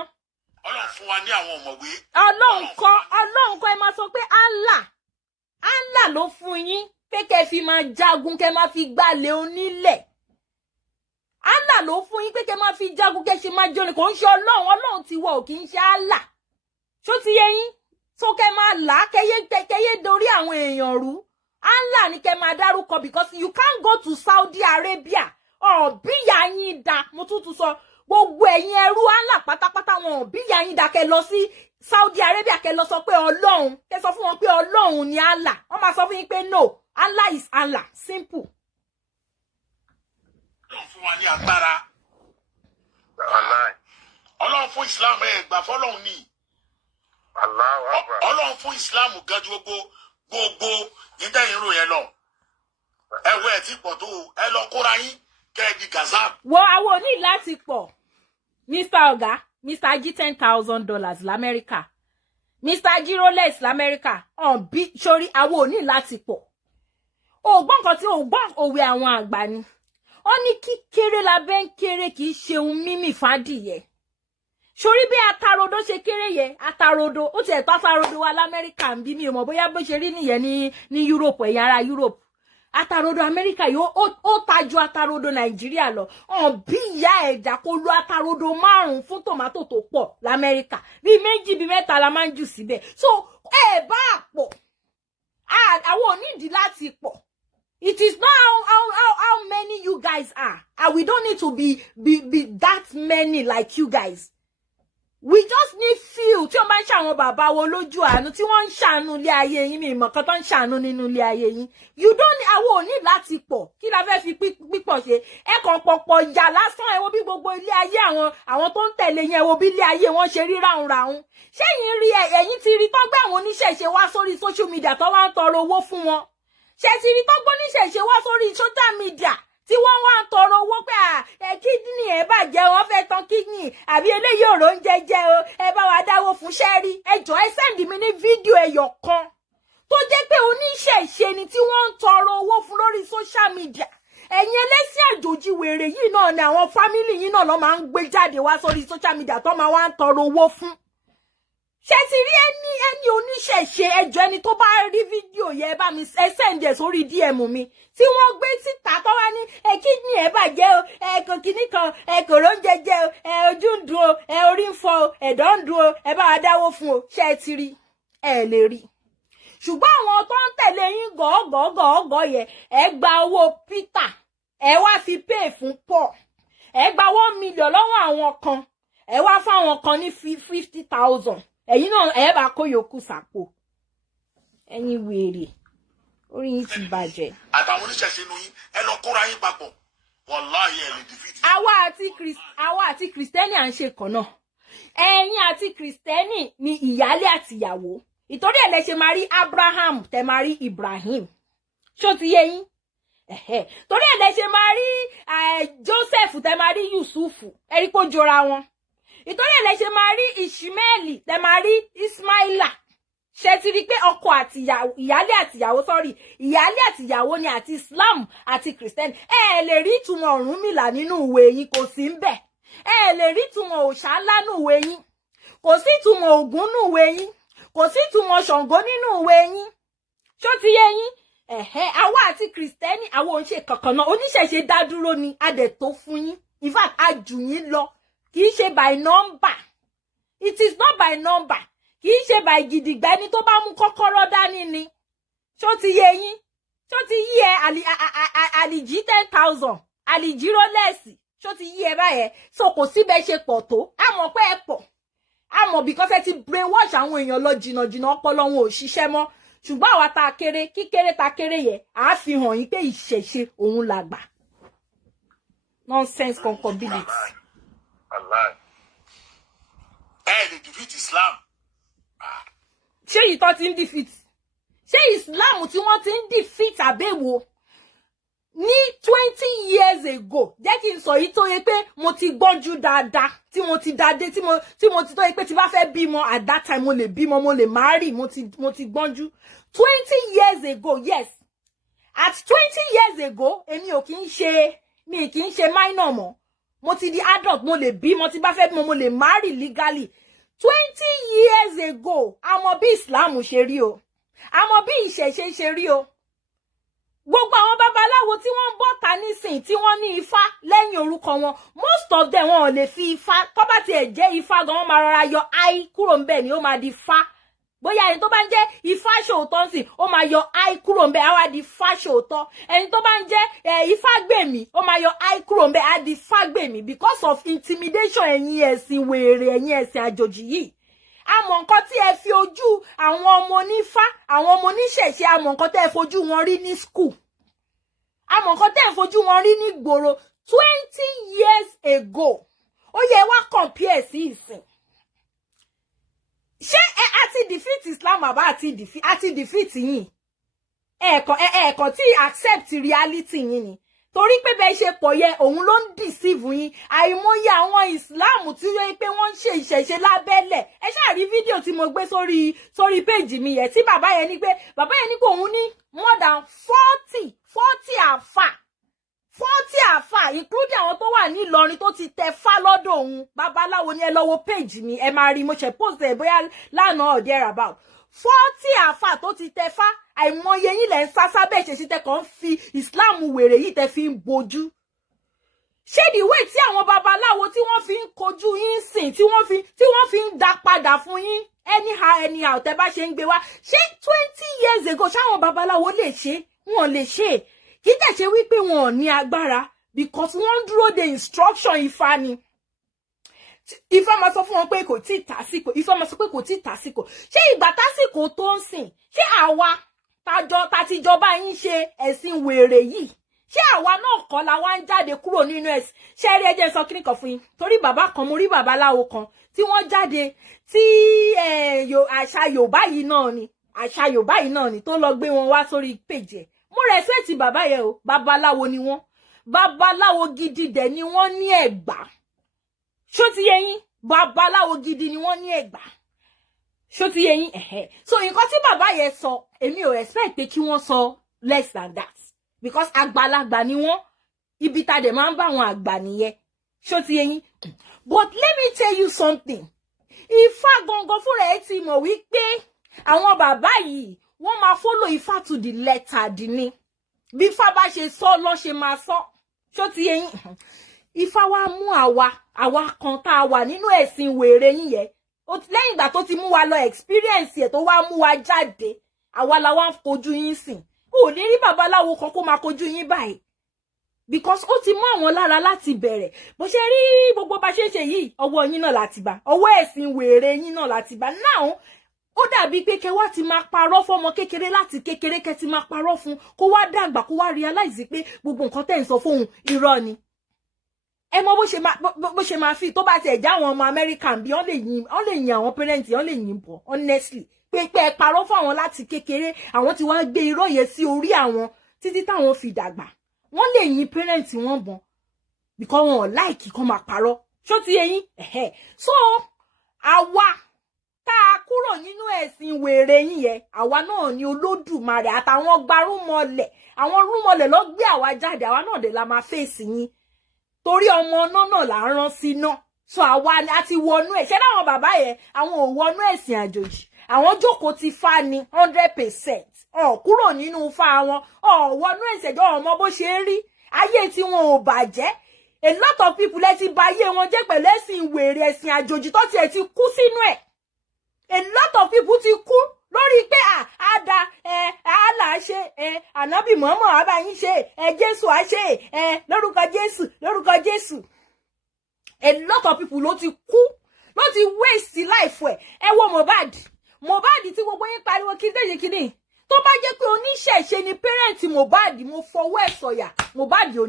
Ọlọ́run fún wa ní àwọn ọ̀mọ̀wé. Ọlọ́run kọ́ ẹ máa sọ pé Allah ló fún yín pé kẹ́ fi máa jagun, kẹ́ máa fi gbálẹ̀ onílẹ̀. Allah ló fún yín pé kẹ́ máa fi jagun, kẹ́ ṣe máa jọrin. Kò ń ṣe Ọlọ́run ti wọ̀, kì í ṣe Allah. Ṣó ti yé yín? So kẹ́ máa là kẹ́yé dorí àwọn èèyàn rú. Allah ni kẹ́ máa dárúkọ because you can't go to Saudi Arabia. Bí ìyá yín dá, mo tún sọ gbogbo ẹ̀yin ẹrú Allah pátápátá wọn bí ìyá yín dá kẹ́ lọ sí Saudi Arabia kẹ́ lọ sọ pé Ọlọ́run, kẹ́ sọ fún wọn pé Ọlọ́run ni Allah. Wọ́n máa sọ fún yín pé no, Allah is Allah, simple. Ọlọ́run fún wa ní agbára. Ọlọ́run fún Islam gbà fọ́lọ́run ni. Ọlọ́run fún Islam gan ju gbogbo ìdẹ́yìn rò yẹn lọ. Ẹ̀wọ́ ẹ̀ ti pọ̀ tó ẹ lọ kóra yín kẹ́ ẹ di Gaza. Wo àwọn oní láti pọ̀. Mr. Ọ̀gá, Mr. G $10,000 l'Amẹ́ríkà. Mr. G Rolex l'Amẹ́ríkà. Bí sórí àwọn oní láti pọ̀. Ògbọ́n kan tí ògbọ́n òwe àwọn àgbà ni. Ó ní kíkéré labẹ́ ń kéré kì í ṣe ohun mímì fádìyẹ. Sórí bí atarodo ṣe kéré yẹ, atarodo, ó ti ẹ̀tọ́ atarodo wa l'Amẹ́ríkà ń bí mi ò mọ̀ bóyá bó ṣe rí nìyẹn ní Europe, ẹ̀yà ara Europe. Atarodo Amẹ́ríkà yóò ó tajú atarodo Nàìjíríà lọ. Bí ìyá ẹ̀dá kó lo atarodo 5 fún tòmátò tó pọ̀ l'Amẹ́ríkà. Bí 2 bí 3 la máa ń jù síbẹ̀. So, bá pọ̀. Àwọn onídìí láti pọ̀. It is not how many you guys are. And we don't need to be that many like you guys. We just need few. Tí o máa ń ṣàwọn bàbá wo lójú àánú tí wọ́n ń ṣàánú ilé ayé yín, mi mọ̀ kan tó ń ṣàánú nínú ilé ayé yín. You don't àwọn ò ní láti pọ̀. Kí la fẹ́ fi pípọ̀ ṣe? Ẹ kàn pọ̀pọ̀ ìjà lásán, ẹ wo bí gbogbo ilé ayé àwọn tó ń tẹ̀lé yẹn, ẹ wo bí ilé ayé wọn ṣe rí ráhùn. Ṣẹ́yìn rí ẹ̀yin ti rí tó gbé àwọn oníṣẹ̀ṣe wá sórí social media tó wá ń tọrọ owó fún wọn. Ṣé ti rí tó gbé oníṣẹ̀ṣe wá sórí social media tí wọ́n wá ń tọrọ owó pé kídìní ẹ̀ bàjẹ́, wọ́n fẹ́ tán kídìní àbí eléyìí òrò ń jẹjẹ o, ẹ bá wa dáwó fún ṣẹ́rí. Ẹ jọ̀ọ́ ẹ sẹ́ndì mi ní fídíò ẹyọ kan tó jẹ́ pé oníṣẹ̀ṣe ni tí wọ́n ń tọrọ owó fún lórí social media. Ẹ̀yin ẹlẹ́sìn àjòjì wèrè yìí náà ni àwọn fámìlì yìí náà ló máa ń gbé jáde wá sórí social media tó máa wá ń tọrọ owó fún. Ṣé ti rí ẹni oníṣẹ̀ṣe ẹjọ́ ẹni tó bá rí fídíò yẹn bá mi send ẹ̀ sórí DM mi tí wọ́n gbé síta tó wá ní kídìní ẹ̀ bàjẹ́ o, kò kíní kan, kòró ń jẹjẹ o, ojú ń dùn o, orí ń fọ́ o, ẹ̀dọ̀ ń dùn o, ẹ bá wa dáwó fún o. Ṣé ti rí? Ẹ lè rí. Ṣùgbọ́n àwọn tó ń tẹ̀lé yín gọ̀ọ́gọ̀ọ́gọ̀ yẹn, ẹ gba owó Peter, ẹ wá fi pay fún Paul, ẹ gba 1 million lọ́wọ́ àwọn kan, ẹ wá fáwọn kan ní 50,000. Ẹ̀yin náà ẹ bá kó yòókù sàpò. Ẹ̀yin wèrè, orí yín ti bàjẹ́. Àtàwọn oníṣẹ̀ṣe inú yín ẹ lọ kóra yín papọ̀. Wàláhì ẹ lè defeat. Àwa àti Kristẹni à ń ṣe kan náà. Ẹ̀yin àti Kristẹni ni ìyálé àti ìyàwó. Ìtorí ẹ̀ lẹ ṣe máa rí Abraham tẹ máa rí Ibrahim. Ṣó ti yé yín? Torí ẹ̀ lẹ ṣe máa rí Joseph tẹ máa rí Yusufu. Ẹ rí pé ó jọra wọn. Ìtorí ẹ̀ lẹ ṣe máa rí Ishmaeli tẹ máa rí Ismaila. Ṣé ti rí pé ọkọ àti ìyálé àti ìyàwó ìyálé àti ìyàwó ni àti Islam àti Christian. Ẹ lè rí ìtumọ̀ Ọ̀rúnmìlà nínú ìwé yín, kò sí ńbẹ̀. Ẹ lè rí ìtumọ̀ òòṣà ńlá nínú ìwé yín, kò sí ìtumọ̀ Ògún nínú ìwé yín, kò sí ìtumọ̀ Ṣàngó nínú ìwé yín. Ṣó ti yé yín? Àwa àti Kristẹni àwọn ò ń ṣe kankan náà. Oníṣẹ̀ṣe dá dúró ni a dẹ̀ tó fún yín. In fact, a jù yín lọ. Kì í ṣe by number. It is not by number. Kì í ṣe by gidigba ẹni tó bá mú kọ́kọ́rọ́ dání ni. Ṣó ti yé yín? Ṣó ti yí ẹ àlìjí 10,000, àlìjí Rolex. Ṣó ti yí ẹ báyẹn? So kò síbẹ̀ ṣe pọ̀ tó. A mọ̀ pé ẹ pọ̀. A mọ̀ because ẹ ti brainwash àwọn èèyàn lọ jìnnà ọpọlọ wọn ò ṣiṣẹ́ mọ́. Ṣùgbọ́n àwa ta kéré, kíkéré ta kéré yẹn, à á fi hàn yín pé ìṣẹ̀ṣe òun làgbà. Nonsense concubinity. Allah. Ẹ lè defeat Islam. Ṣé yìí tó ti ń defeat? ṣé Islam tí wọ́n ti ń defeat àbẹ̀wò ní 20 years ago jẹ́ kí n sọ yìí tó yẹ pé mo ti gbọ́njú dáadáa tí mo ti dáadé tí mo ti tó yẹ pé tí bá fẹ́ bímọ at that time mo lè bímọ mo lè marry mo ti gbọ́njú 20 years ago yes at 20 years ago èmi ò kì í ṣe minor mọ́ mo ti di adult mo lè bímọ tí bá fẹ́ bímọ mo lè marry legally 20 years ago àmọ́ bí Islam ṣe rí o àmọ́ bí ìṣẹ̀ṣe ṣe rí o gbogbo àwọn babaláwo tí wọ́n ń bọ́ ta nísìn tí wọ́n ní ifá lẹ́yìn orúkọ wọn most of them wọn ò lè fi ifá tó bá tiẹ̀ jẹ́ ifá gan wọ́n máa rọra yọ i kúrò ńbẹ̀ ni ó máa di fá bóyá ẹni tó bá ń jẹ́ ifá ṣòótọ́ nsìn ó máa yọ i kúrò ńbẹ̀ á wá di fá ṣòótọ́ ẹni tó bá ń jẹ́ ifá gbèmí ó máa yọ i kúrò ńbẹ̀ á di fá gbèmí because of intimidation ẹ̀yin ẹ̀sìn wèrè ẹ̀yin ẹ̀sìn àjòjì yìí àmọ́ nǹkan tí ẹ fi ojú àwọn ọmọ onífá àwọn ọmọ oníṣẹ̀ṣe àmọ́ nǹkan tẹ́ ẹ fojú wọn rí ní school àmọ́ nǹkan tẹ́ ẹ fojú wọn rí ní gbòòrò 20 years ago ó yẹ wá compare sí ìsìn ṣé àti defeat Islam àbá àti defeat yín ẹ̀ẹ̀kan tí accept reality yín ni torí pé bẹ́ẹ̀ ṣe pọ̀ yẹ òun ló ń deceive yín àìmọye àwọn Islam tí ó yẹ pé wọ́n ń ṣe ìṣẹ̀ṣe lábẹ́lẹ̀ ẹ ṣáà rí fídíò tí mo gbé sórí péjì mi yẹn tí bàbá yẹn ní pé òun ní more than 40 àfà including àwọn tó wà ní Ìlọrin tó ti tẹ fá lọ́dọ̀ òun babaláwo ní ẹ lọ wo péjì mi ẹ máa rí mo ṣe post ẹ bóyá lánàá or there about 40 àfà tó ti tẹ fá àìmọye yín lẹ ń sásá bẹ́ẹ̀ ṣe tẹ kàn ń fi Islam wèrè yìí tẹ fi ń bojú ṣé the way tí àwọn babaláwo tí wọ́n fi ń kojú yín sìn tí wọ́n fi ń dá padà fún yín anyhow tẹ bá ṣe ń gbé wá ṣé 20 years ago ṣáwọn babaláwo lè ṣe wọn lè ṣe kí tẹ̀ ṣe wípé wọn ò ní agbára because wọ́n dúró de instruction Ifá ni Ifá máa sọ fún wọn pé kò tí ì tásìkò Ifá máa sọ pé kò tí ì tásìkò ṣé ìgbà tásìkò tó ń sìn ṣé àwa tàtijọba yín ṣe ẹ̀sìn wèrè yìí ṣé àwa náà kọ́ la wá ń jáde kúrò nínú ẹ̀sìn ṣé rí ẹjẹ́ sọ kíní kan fún yín torí bàbá kan mo rí babaláwo kan tí wọ́n jáde tí àṣà Yorùbá yìí náà ni tó lọ gbé wọn wá sórí péjì ẹ̀ mo respect bàbá yẹn o babaláwo ni wọ́n babaláwo gidi dẹ̀ ni wọ́n ní Ẹ̀gbá ṣó ti yé yín babaláwo gidi ni wọ́n ní Ẹ̀gbá ṣó ti yé yín so nǹkan tí bàbá yẹn sọ èmi ò expect pé kí wọ́n sọ less than that because àgbàlagbà ni wọ́n ibi tá dẹ̀ máa ń bá àwọn àgbà nìyẹn ṣó ti yé yín but let me tell you something Ifá gangan fúnra ẹ̀ ti mọ̀ wípé àwọn bàbá yìí wọ́n máa follow Ifá to the letter dì ní bí Ifá bá ṣe sọ lọ́ ṣe máa sọ ṣó ti yé yín Ifá wá mú àwa kan tá a wà nínú ẹ̀sìn wèrè yín yẹn lẹ́yìn ìgbà tó ti mú wa lọ experience ẹ̀ tó wá mú wa jáde àwa la wá ń kojú yín sìn ò ní rí babaláwo kan kó máa kojú yín báyìí because ó ti mú àwọn lára láti bẹ̀rẹ̀ bó ṣe rí gbogbo bá ṣe ṣe yìí ọwọ́ yín náà láti bá ọwọ́ ẹ̀sìn wèrè yín náà láti bá náà ó dàbí pé kẹ wá ti máa parọ́ fọ́mọ kékeré láti kékeré kẹ ti máa parọ́ fún kó wá dàgbà kó wá realize pé gbogbo nǹkan tẹ́ ń sọ fóun irọ́ ni ẹ mọ̀ bó ṣe máa fi tó bá tiẹ̀ já àwọn ọmọ American bí wọ́n lè yin àwọn parents wọ́n lè yin bọ̀ honestly pé ẹ parọ́ fún àwọn láti kékeré àwọn tí wọ́n gbé irọ́ yẹn sí orí àwọn títí táwọn fi dàgbà wọ́n lè yin parents wọn bọ̀ because wọn ò like kó máa parọ́ ṣó ti yé yín so àwa tá a kúrò nínú ẹ̀sìn wèrè yín yẹn àwa náà ni Olódùmarè àtàwọn gbarúmọlẹ̀ àwọn rúmọlẹ̀ ló gbé àwa jáde àwa náà dé la máa fèsì yín torí ọmọ náà là ń rán sí náà so àwa ni a ti wọnú ẹ̀ ṣé láwọn bàbá yẹn àwọn ò wọnú ẹ̀sìn àjòjì àwọn jókòó ti Fá ni 100% kúrò nínú Fá wọn wọnú ẹ̀sìn àjòjì ọmọ bó ṣe ń rí ayé tí wọn ò bàjẹ́ a lot of people lẹ ti bà ayé wọn jẹ́ pẹ̀lú ẹ̀sìn wèrè ẹ̀sìn àjòjì tó tiẹ̀ ti kú sínú ẹ̀ a lot of people ti kú lórí pé àdá àlà ṣe ànábì mọ́mọ́ àbáyín ṣe Jésù á ṣe lórúkọ Jésù a lot of people ló ti kú ló ti waste life ẹ wo Mohbad tí gbogbo yín pariwo kíndéyìí tó bá jẹ́ pé oníṣẹ̀ṣe ni parent Mohbad mo fọwọ́ ẹ̀ sọ̀yà Mohbad ò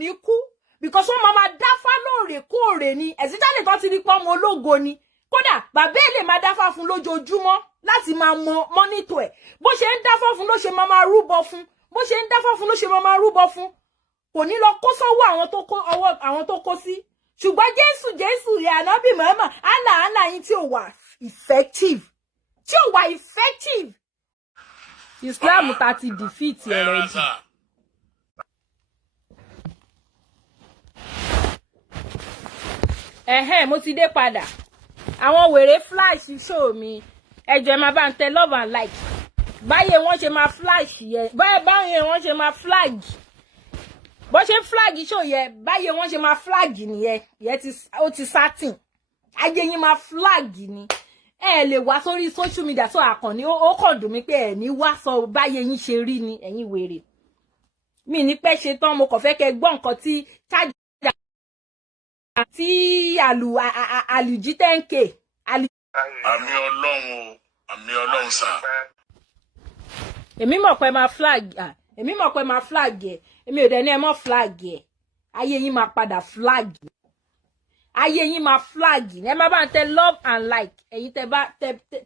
ní kú because wọ́n máa dáfá lóòrèkóòrè ni especially tó ti rí pọ́ ọmọ ológo ni kódà bàbá ẹ̀ lè máa dáfá fún lójoojúmọ́ láti máa monitor ẹ̀ bó ṣe ń dáfọ́ fún ló ṣe máa rúbọ fún bó ṣe ń dáfọ́ fún ló ṣe máa rúbọ fún kò ní lọ kó sọ́wọ́ àwọn tó kó sí ṣùgbọ́n Jésù Ànábì Muhammad Allah yín tí ò wà effective Islam ta ti defeat already. Mo ti dé padà àwọn wèrè flash show mi ẹjọ ẹ máa bá ń tẹ love and like báyé wọ́n ṣe máa flash yẹ báyé wọ́n ṣe máa flag bó ṣe flag show yẹ báyé wọ́n ṣe máa flag nìyẹn ó ti certain ayé yín máa flag ni ẹ lè wá sórí social media so àkànní ó kàn dùn mí pé ẹ ní wá sọ báyé yín ṣe rí ni ẹ̀yin wèrè mi ní pẹ́ ṣe tán mo kàn fẹ́ kẹ́ gbọ́ nǹkan tí tí àlùjí 10k àmì Ọlọ́run sà. Èmi mọ̀ pé máa flag ẹ̀ èmi ò dẹ̀ ní ẹ mọ́ flag ẹ̀ ayé yín máa padà flag ayé yín máa flag ẹ má bá ń tẹ love and like ẹ̀yin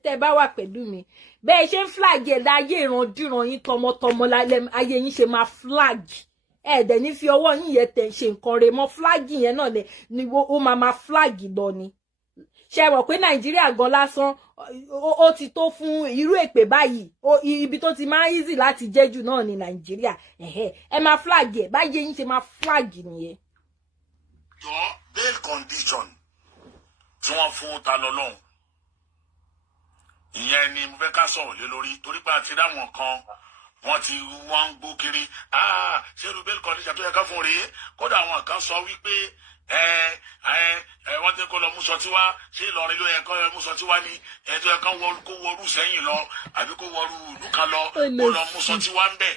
tẹ́ bá wà pẹ̀lú mi bẹ́ẹ̀ ṣe ń flag ẹ̀ láyé ìrandíran yín tọmọtọmọ ayé yín ṣe máa flag dẹ̀ ní fi ọwọ́ yín yẹn tẹ̀ ṣe nǹkan rẹ̀ mọ́ flag yẹn náà lẹ̀ ni ó máa flag lọ ni ṣe mọ̀ pé Nàìjíríà gan lásán ó ti tó fún irú èpè báyìí ibi tó ti máa easy láti jẹ́jù náà ní Nàìjíríà ẹ máa flag ẹ̀ báyé yín ṣe máa flag nìyẹn. jọ bail condition tí wọ́n fún Tanilorun ìyẹn ni mo fẹ́ ká sọ̀rọ̀ lé lórí torí pé àti dáwọn kan wọ́n ti wọ́n ń gbó kiri ṣé irú bail condition tó yẹ ká fún rèé kódà àwọn kan sọ wípé wọ́n ti kó lọ múṣọ tí wá ṣé Ìlọrin ló yẹ kó lọ múṣọ tí wá ní tó yẹ kó wọrú sẹ́yìn lọ àbí kó wọrú ìlú kan lọ kó lọ múṣọ tí wá ń bẹ̀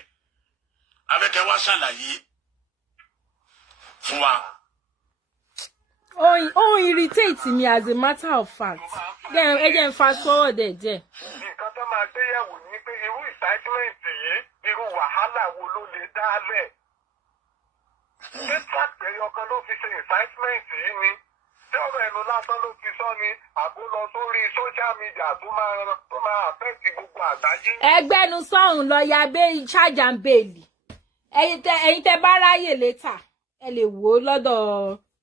abẹ́kẹ́ wá ṣàlàyé fún wa. ó irritate me as a matter of fact ẹ jẹ́ n fast forward ẹ̀ jẹ́. nǹkan tó máa gbéyàwó ni pé irú incitement yìí irú wàhálà wo ló lè dálẹ̀. ṣé tractor ọkàn ló fi ṣe incitement yìí ni tí ọ̀rọ̀ ẹnu lásán ló fi sọ ni àbó lọ sórí social media tó máa affect gbogbo àgbáyé. ẹgbẹ́nu sọ̀hún lọ ya charge and bail ẹ̀yin tẹ́ bá ráyè létà ẹ lè wò ó lọ́dọ̀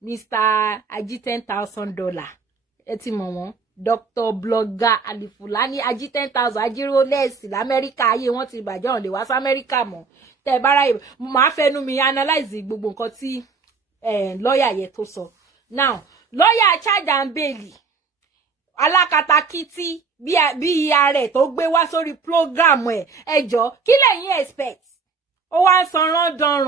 Mr. Ají $10,000 ẹ ti mọ̀ wọ́n Dr. Blogger Alfulani Ají 10,000 ajíró lẹ́ẹ̀sì l'Amẹ́ríkà ayé wọ́n ti bàjẹ́ wọn lè wá sí Amẹ́ríkà mọ́ tẹ́ bá ráyè máa fẹnu mi analyze gbogbo nǹkan tí lọ́ọ̀yà yẹn tó sọ. Now lọ́ọ̀yà charge and bail alákatakítí bí ìyá rẹ̀ tó gbé wá sórí program ẹjọ́ kí lẹ́yìn expect ó wá san rándan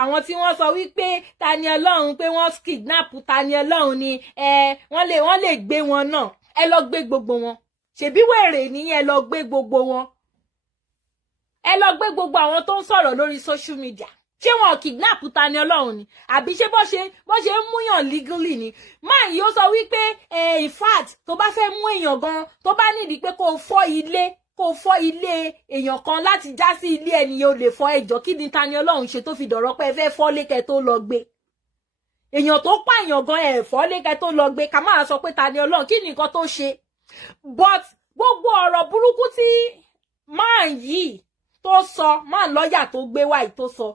àwọn tí wọ́n sọ wípé Tanilorun pé wọ́n kidnap Tanilorun ni wọ́n lè gbé wọn náà ẹ lọ gbé gbogbo wọn ṣebí wèrè ní ẹ lọ gbé gbogbo wọn ẹ lọ gbé gbogbo àwọn tó ń sọ̀rọ̀ lórí social media ṣé wọn kidnap Tanilorun ni àbí ṣé bó ṣe ń múyàn legally ni máa yìí ó sọ wípé in fact tó bá fẹ́ mú èèyàn gan tó bá nídìí pé kó fọ́ ilé èèyàn kan láti já sí ilé ènìyàn ò lè fọ́ ẹjọ́ kí ni Tanilorun ṣe tó fi dọ̀rọ̀ pé ẹ fẹ́ fọ́ lékẹ́ tó lọ gbé èèyàn tó pààyàn gan ẹ fọ́ lékẹ́ tó lọ gbé ká máa sọ pé Tanilorun kí ni nǹkan tó ṣe but gbogbo ọ̀rọ̀ burúkú tí máa yìí tó sọ máa lọ́ọ̀yà tó gbé wáyé tó sọ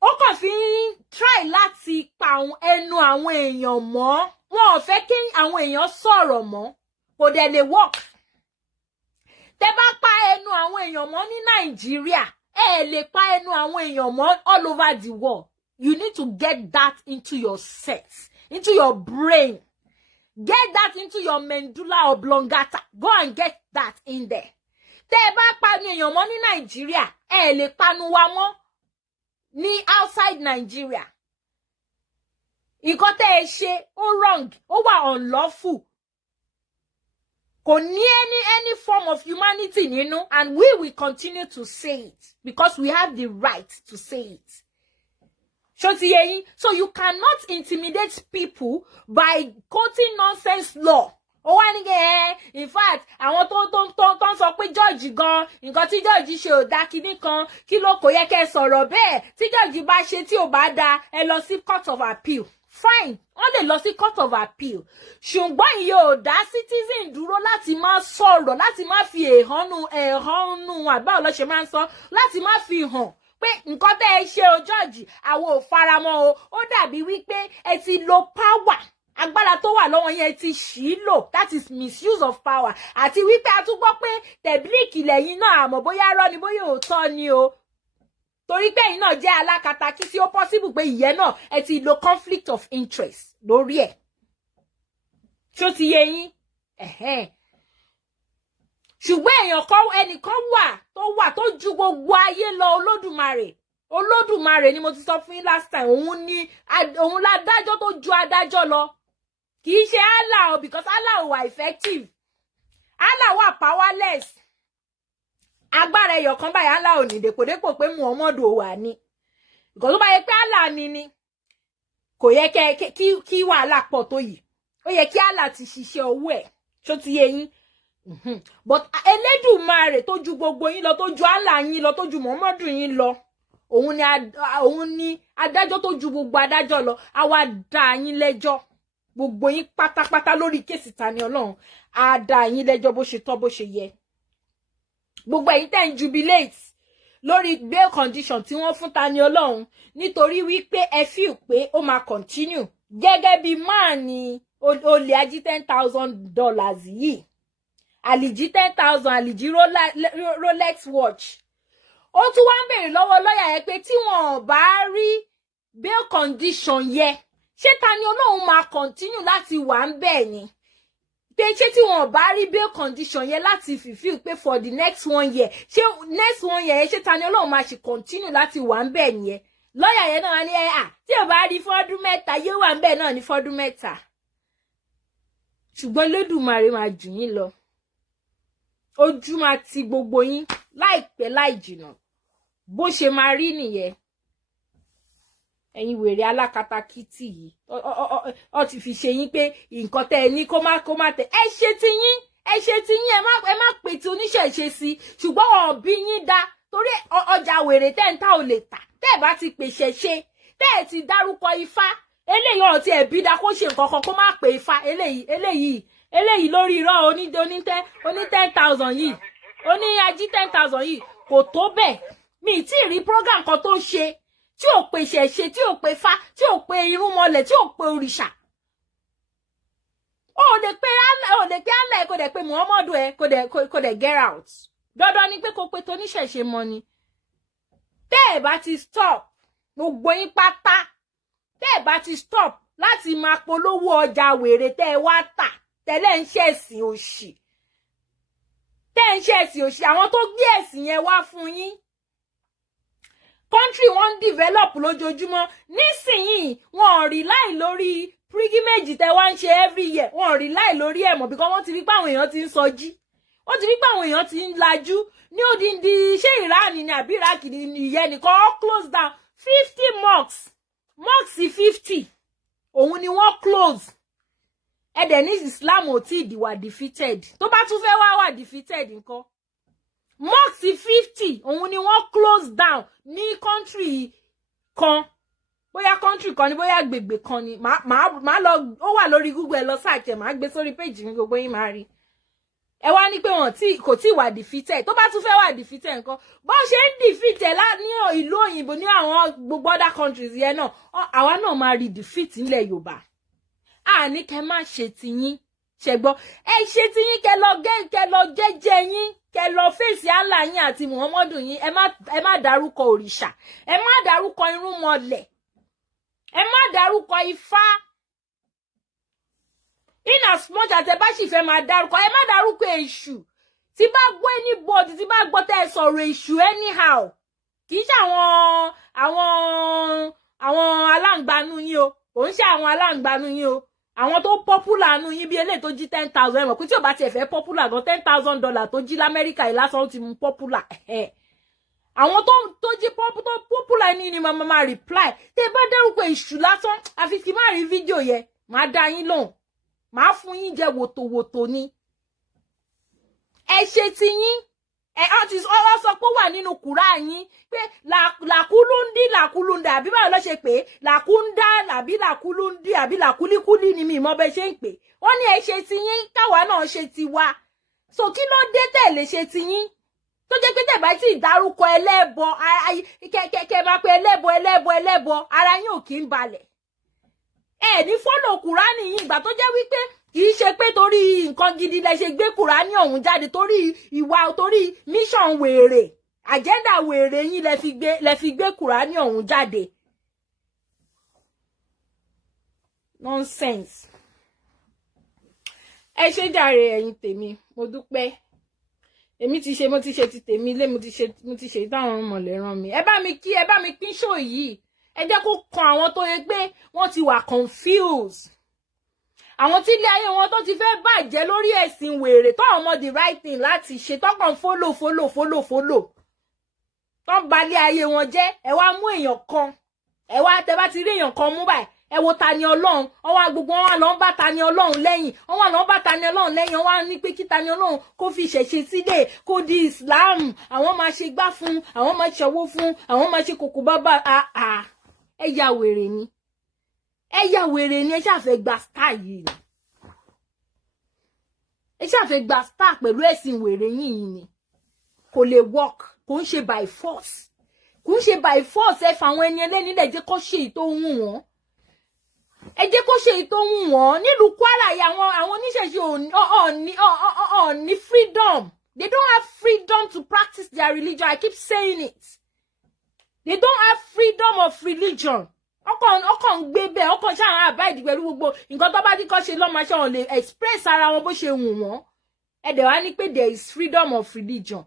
ó kàn fi ń try láti pa ẹnu àwọn èèyàn mọ́ wọn ò fẹ́ kí àwọn èèyàn sọ̀rọ̀ mọ́ kò dẹ̀ lè work. Tẹ́ bá pa ẹnu àwọn èèyàn mọ́ ní Nàìjíríà ẹ lè pa ẹnu àwọn èèyàn mọ́ all over the world. You need to get that into your set, into your brain. Get that into your medulla oblongata. Go and get that in there. Tẹ́ bá pa ẹnu èèyàn mọ́ ní Nàìjíríà ẹ lè panu wa mọ́ ní outside Nigeria. Nǹkan tẹ́ ẹ ṣe ó wrong, ó wà unlawful. Kò ní any form of humanity nínú, and we will continue to say it because we have the right to say it. Ṣó ti yé yín? So you cannot intimidate people by quoting nonsense law. Ó wá ní in fact àwọn tó sọ pé George gan nǹkan tí George ṣe ò dá kinní kan kí ló kò yẹ kẹ́ sọ̀rọ̀ bẹ́ẹ̀ tí George bá ṣe tí ò bá dá ẹ lọ sí court of appeal fine, wọ́n lè lọ sí court of appeal. Ṣùgbọ́n ìyẹn ò dá citizen dúró láti máa sọ̀rọ̀, láti máa fi ẹ̀hónú àbá ọlọ́ṣẹ́ máa ń sọ, láti máa fi hàn pé nǹkan tẹ́ ẹ ṣe o judge àwọn ò faramọ́ o. Ó dàbí wípé ẹ ti lo power, agbára tó wà lọ́wọ́ yẹn ti ṣì lò, that is misuse of power. Àti wípé a tún gbọ́ pé tẹ̀blíkì lẹ́yìn náà àmọ́ bóyá rọ́ ni bóyá òótọ́ ni o. Torí pé ẹ̀yin náà jẹ́ alákatakí tí ó possible pé ìyẹn náà ẹ ti lo conflict of interest lórí ẹ̀. Ṣó ti yé yín? Ṣùgbọ́n ẹnìkan wà tó ju gbogbo ayé lọ, Olódùmarè ni mo ti sọ fún yín last time. Òun ládájọ́ tó ju adájọ́ lọ. Kì í ṣe Allah o, because Allah wà effective. Allah wà powerless. Agbára ẹyọ kan báyìí Allah ò ní dépò pé Muhammadu ò wà ní. Ìkọ̀ tó bá yẹ pé Allah ni kò yẹ kí wàhálà pọ̀ tó yìí. Ó yẹ kí Allah ti ṣiṣẹ́ owó ẹ̀. Ṣó ti yé yín? But Elédùmarè tó ju gbogbo yín lọ, tó ju Allah yín lọ, tó ju Muhammadu yín lọ. Òun ni adájọ́ tó ju gbogbo adájọ́ lọ. A wá dá yín lẹ́jọ́. Gbogbo yín pátápátá lórí kéèsì Taniolorun. A dá yín lẹ́jọ́ bó ṣe tọ́ bó ṣe yẹ. Gbogbo ẹ̀yin tẹ́ ń jubilate lórí bail condition tí wọ́n fún Taniolorun nítorí wípé ẹ feel pé ó máa continue gẹ́gẹ́ bí máà ni olè ají $10,000 yìí. Àlìjí 10,000, àlìjí Rolex watch. Ó tún wá ń bèrè lọ́wọ́ lọ́yà yẹn pé tí wọ́n bá rí bail condition yẹ, ṣé Taniolorun máa continue láti wà ń bẹ̀ ni? Pé ṣé tí wọ́n bá rí bail condition yẹ láti fulfill pé for the next 1 year, ṣé next 1 year ṣé Taniolorun máa ṣe continue láti wà ń bẹ̀ nìyẹn? Lọ́yà yẹn náà ní tí ò bá rí fọ́dún mẹ́ta yóò wà ń bẹ̀ náà ní fọ́dún mẹ́ta. Ṣùgbọ́n Olódùmarè máa jù yín lọ. Ojú máa ti gbogbo yín láìpẹ́ láì jìnnà. Bó ṣe máa rí nìyẹn. Ẹ̀yin wèrè alákatakítí yìí. Ó ti fi ṣe yín pé nǹkan tẹ́ ẹ ní kó má tẹ̀. Ẹ ṣe ti yín, ẹ má pè tí oníṣẹ̀ṣe sí. Ṣùgbọ́n ọ̀bí yín dá torí ọjà wèrè tẹ́ ń ta ò lè tà. Tẹ́ ẹ bá ti pèsè ṣe, tẹ́ ẹ ti dárúkọ Ifá. Eléyìí ọ̀tí ẹ̀bí dá kó ṣe nǹkan kan kó má pè Ifá. Eléyìí lórí irọ́ oní 10,000 yìí. Oní ají 10,000 yìí kò tó bẹ́ẹ̀. Mi tí rí program kan tó ṣe tí ò pè ṣẹ̀ṣe, tí ò pè Ifá, tí ò pè irúnmọlẹ̀, tí ò pè òrìṣà. Ó lè pé Allah kò dẹ̀ pé Muhammadu kò dẹ̀ get out. Dandan ni pé kò pé toníṣẹ̀ṣe mọ́ ni. Tẹ́ ẹ bá ti stop gbogbo yín pátá. Tẹ́ ẹ bá ti stop láti máa polówó ọjà wèrè tẹ́ ẹ wá tà. Tẹ́lẹ̀ ń ṣẹ̀sìn òṣì. Àwọn tó gbé ẹ̀sìn yẹn wá fún yín. Country wọ́n develop lójoojúmọ́. Nísìnyìí wọ́n rely lórí pilgrimage tẹ́ wá ń ṣe every year. Wọ́n rely lórí ẹ̀ mọ́ because wọ́n ti rí pé àwọn èèyàn ti ń sọjí. Wọ́n ti rí pé àwọn èèyàn ti ń lajú. Ní odindi ṣé Iran ni àbí Iraq ni ìyẹn nìkan all close down 50 mosques 50. Òun ni wọ́n close. Ẹ̀dẹ̀ ní Islam ò tí wà defeated. Tó bá tún fẹ́ wà defeated nǹkan. Mosques 50 òun ni wọ́n close down ní country kan. Bóyá country kan ni bóyá gbègbè kan ni. Màá lọ ó wà lórí Google ẹ lọ search ẹ màá gbé sórí page mi gbogbo yín máa rí. Ẹ wá ní pé kò tí wà defeated. Tó bá tún fẹ́ wà defeated nǹkan. Bó ṣe ń defeated ní ìlú òyìnbó ní àwọn gbogbo other countries yẹn náà. Àwa náà máa rí defeat nílẹ̀ Yorùbá. Ní kẹ́ má ṣe ti yín. Ṣé gbọ́? Ẹ ṣe ti yín kẹ́ lọ jẹ́jẹ́ yín. Kẹ́ lọ fèsì Allah yín àti Muhammadu yín. Ẹ má dárúkọ òrìṣà. Ẹ má dárúkọ irúnmọlẹ̀. Ẹ má dárúkọ Ifá. In as much as ẹ bá sì fẹ́ máa dárúkọ, ẹ má dárúkọ èṣù. Tí bá gbọ́ anybody, tí bá gbọ́ tẹ́ ẹ sọ̀rọ̀ èṣù anyhow. Kì í ṣe àwọn aláǹgbanú yín o. Kò ń ṣe àwọn aláǹgbanú yín o. Àwọn tó popular nú yín bí eléyìí tó jí 10,000 ẹ̀mọ̀. Kò tí ò bá tiẹ̀ fẹ́ popular gan $10,000 tó jí l'Amẹ́ríkà yìí lásán ó ti mú popular. Àwọn tó jí popular ni máa reply. Tẹ́ bá dárúkọ èṣù lásán, àfi kí má rí fídíò yẹn, máa dá yín lóhùn. Máa fún yín jẹ wòtòwòtò ni. Ẹ ṣe ti yín. Ọ sọ pé wà nínú Kùránì yín pé làkúlúndí làkúlúndà àbí báwo ló ṣe pé làkúndà àbí làkúlúndì àbí làkúlíkúlí ni mi mọ̀ bẹ́ ṣe ń pè wọ́n ní ẹ ṣe ti yín káwa náà ṣe ti wa so kí ló dé tẹ́ lè ṣe ti yín tó jẹ́ pé tẹ́ bá ti dárúkọ ẹlẹ́bọ kẹ́ máa pe ẹlẹ́bọ ara yín ò kí ń balẹ̀ ẹ ní fọ́lọ̀ kùránì yín ìgbà tó jẹ́ wípé kì í ṣe pé torí nǹkan gidi lẹ ṣe gbé kùránì ọ̀hún jáde torí ìwà torí mission wèrè agenda wèrè yín lẹ fi gbé kùránì ọ̀hún jáde nonsense ẹ ṣe jàre ẹ̀yin tèmi mo dúpẹ́ èmi ti ṣe mo ti ṣe ti tèmi ilé mo ti ṣe táwọn mọ̀lẹ́ ràn mí ẹ bá mi pín show yìí ẹ jẹ́ kó kan àwọn tó yẹ pé wọ́n ti wà confused àwọn tí ilé ayé wọn tó ti fẹ́ bàjẹ́ lórí ẹ̀sìn wèrè tó àwọn ọmọ the right thing láti ṣe tọkàn follow tó ń balẹ̀ ayé wọn jẹ́ ẹ wá mú èèyàn kan ẹ wá tẹ bá ti rí èèyàn kan mú báyìí ẹ wo Tani Ọlọ́run ọwọ́ gbogbo wọn lọ ń bá Tani Ọlọ́run lẹ́yìn wọn lọ ń bá Tani Ọlọ́run lẹ́yìn wọn ní pé kí Tani Ọlọ́run kó fi ìṣẹ̀ṣe sílẹ̀ kó di Islam àwọn máa ṣe gbá fún àwọn máa ṣọwọ́ fún àwọn máa ṣe kòkò bàbá ẹ ya wèrè ni ẹ ṣàfẹ́ gba star yìí ni ẹ ṣàfẹ́ gba star pẹ̀lú ẹ̀sìn wèrè yìí ni kò lè work kò ń ṣe by force ẹ fà àwọn ẹni ẹlẹ́ni lẹ̀ jẹ́ kó ṣe ìtò ohun wọn ẹ jẹ́ kó ṣe ìtò ohun wọn nílùú Kwara yìí àwọn oníṣẹ̀ṣe ò ní freedom they don't have freedom to practice their religion I keep saying it they don't have freedom of religion ọkàn gbé bẹ́ẹ̀ ọkàn ṣáà àbáìdì pẹ̀lú gbogbo nǹkan tó bá ti kọ́ ṣe lọ́mọ ṣe wọn lè express ara wọn bó ṣe wù wọ́n ẹ dẹ̀ wá ní pé there is freedom of religion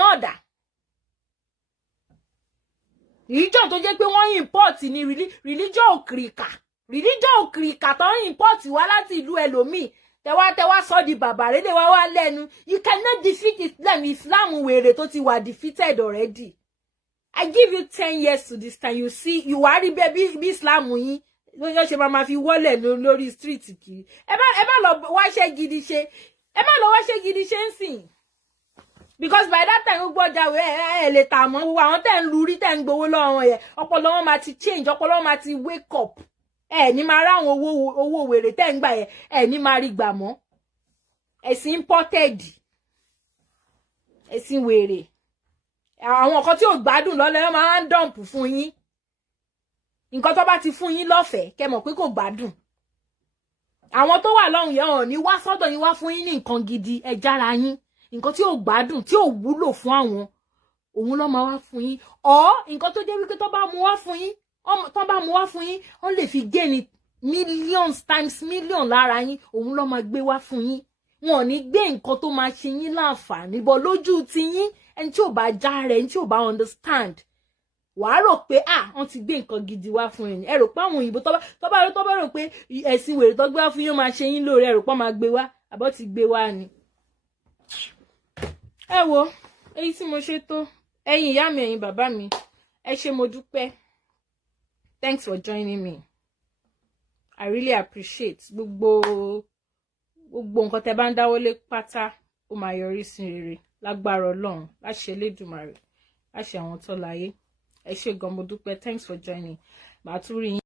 náà dà religion tó jẹ́ pé wọ́n import ní religion òkìrìkà tó ń import wá láti ìlú ẹlòmíì tẹwà sọ di bàbá rẹ̀ lè wá lẹ́nu you cannot defeat Islam wèrè tó ti wà defeated already. I give you 10 years to this time. You see, you are bí Islam yín ló ṣe máa fi wọlé lórí street kiri. Ẹ bá lọ wáṣẹ́ gidi ṣe. Ẹ má lọ wáṣẹ́ gidi ṣe ńsìn. Because by that time gbogbo ọjà ẹ lè tà mọ́ gbogbo àwọn tẹ́ ń luri tẹ́ ń gbowó lọ́wọ́ yẹn. Ọpọlọ wọn máa ti change, ọpọlọ wọn máa ti wake up. Ẹ ní máa ra àwọn owó wèrè tẹ́ ń gbà yẹn. Ẹ ní máa rí gbà mọ́. Ẹ̀sìn imported. Ẹ̀sìn wèrè. Àwọn kan tí ò gbádùn lọ́lẹ́ wọ́n máa ń dọ̀mpù fún yín nǹkan tó bá ti fún yín lọ́fẹ̀ẹ́ kẹ́ mọ̀ pé kò gbádùn àwọn tó wà lọ́hùn yẹn ò ní wá sọ́dọ̀ yín wá fún yín ní nǹkan gidi ẹ jára yín nǹkan tí ò gbádùn tí ò wúlò fún àwọn òun ló máa wá fún yín nǹkan tó jẹ́ wípé tó bá mú wá fún yín wọ́n lè fi gain millions times million lára yín òun ló máa gbé wá fún yín wọn ò ní gbé nǹkan tó máa ṣe yín láǹfààní bọ́ lójú ti yín ẹni tí ò bá já rẹ̀ ẹni tí ò bá understand wàá rò pé wọ́n ti gbé nǹkan gidi wá fún yín ẹ rò pé àwọn òyìnbó tó bá rò pé ẹ̀sìn wèrè tó gbé wá fún yín máa ṣe yín lóore ẹ rò pé máa gbé wá àbọ̀ ti gbé wá ni. ẹ wo èyí tí mo ṣe tó ẹ̀yin ìyá mi ẹ̀yin bàbá mi ẹ ṣé mo dúpẹ́ thanks for joining me I really appreciate gbogbo nǹkan tẹ́ bá ń dáwọ́lé pátá ó máa yọrí sí rere lágbára Ọlọ́run láṣẹ Elédùmarè láṣẹ àwọn tó láyé ẹ ṣé gan mo dúpẹ́ thanks for joining màá tún rí yín.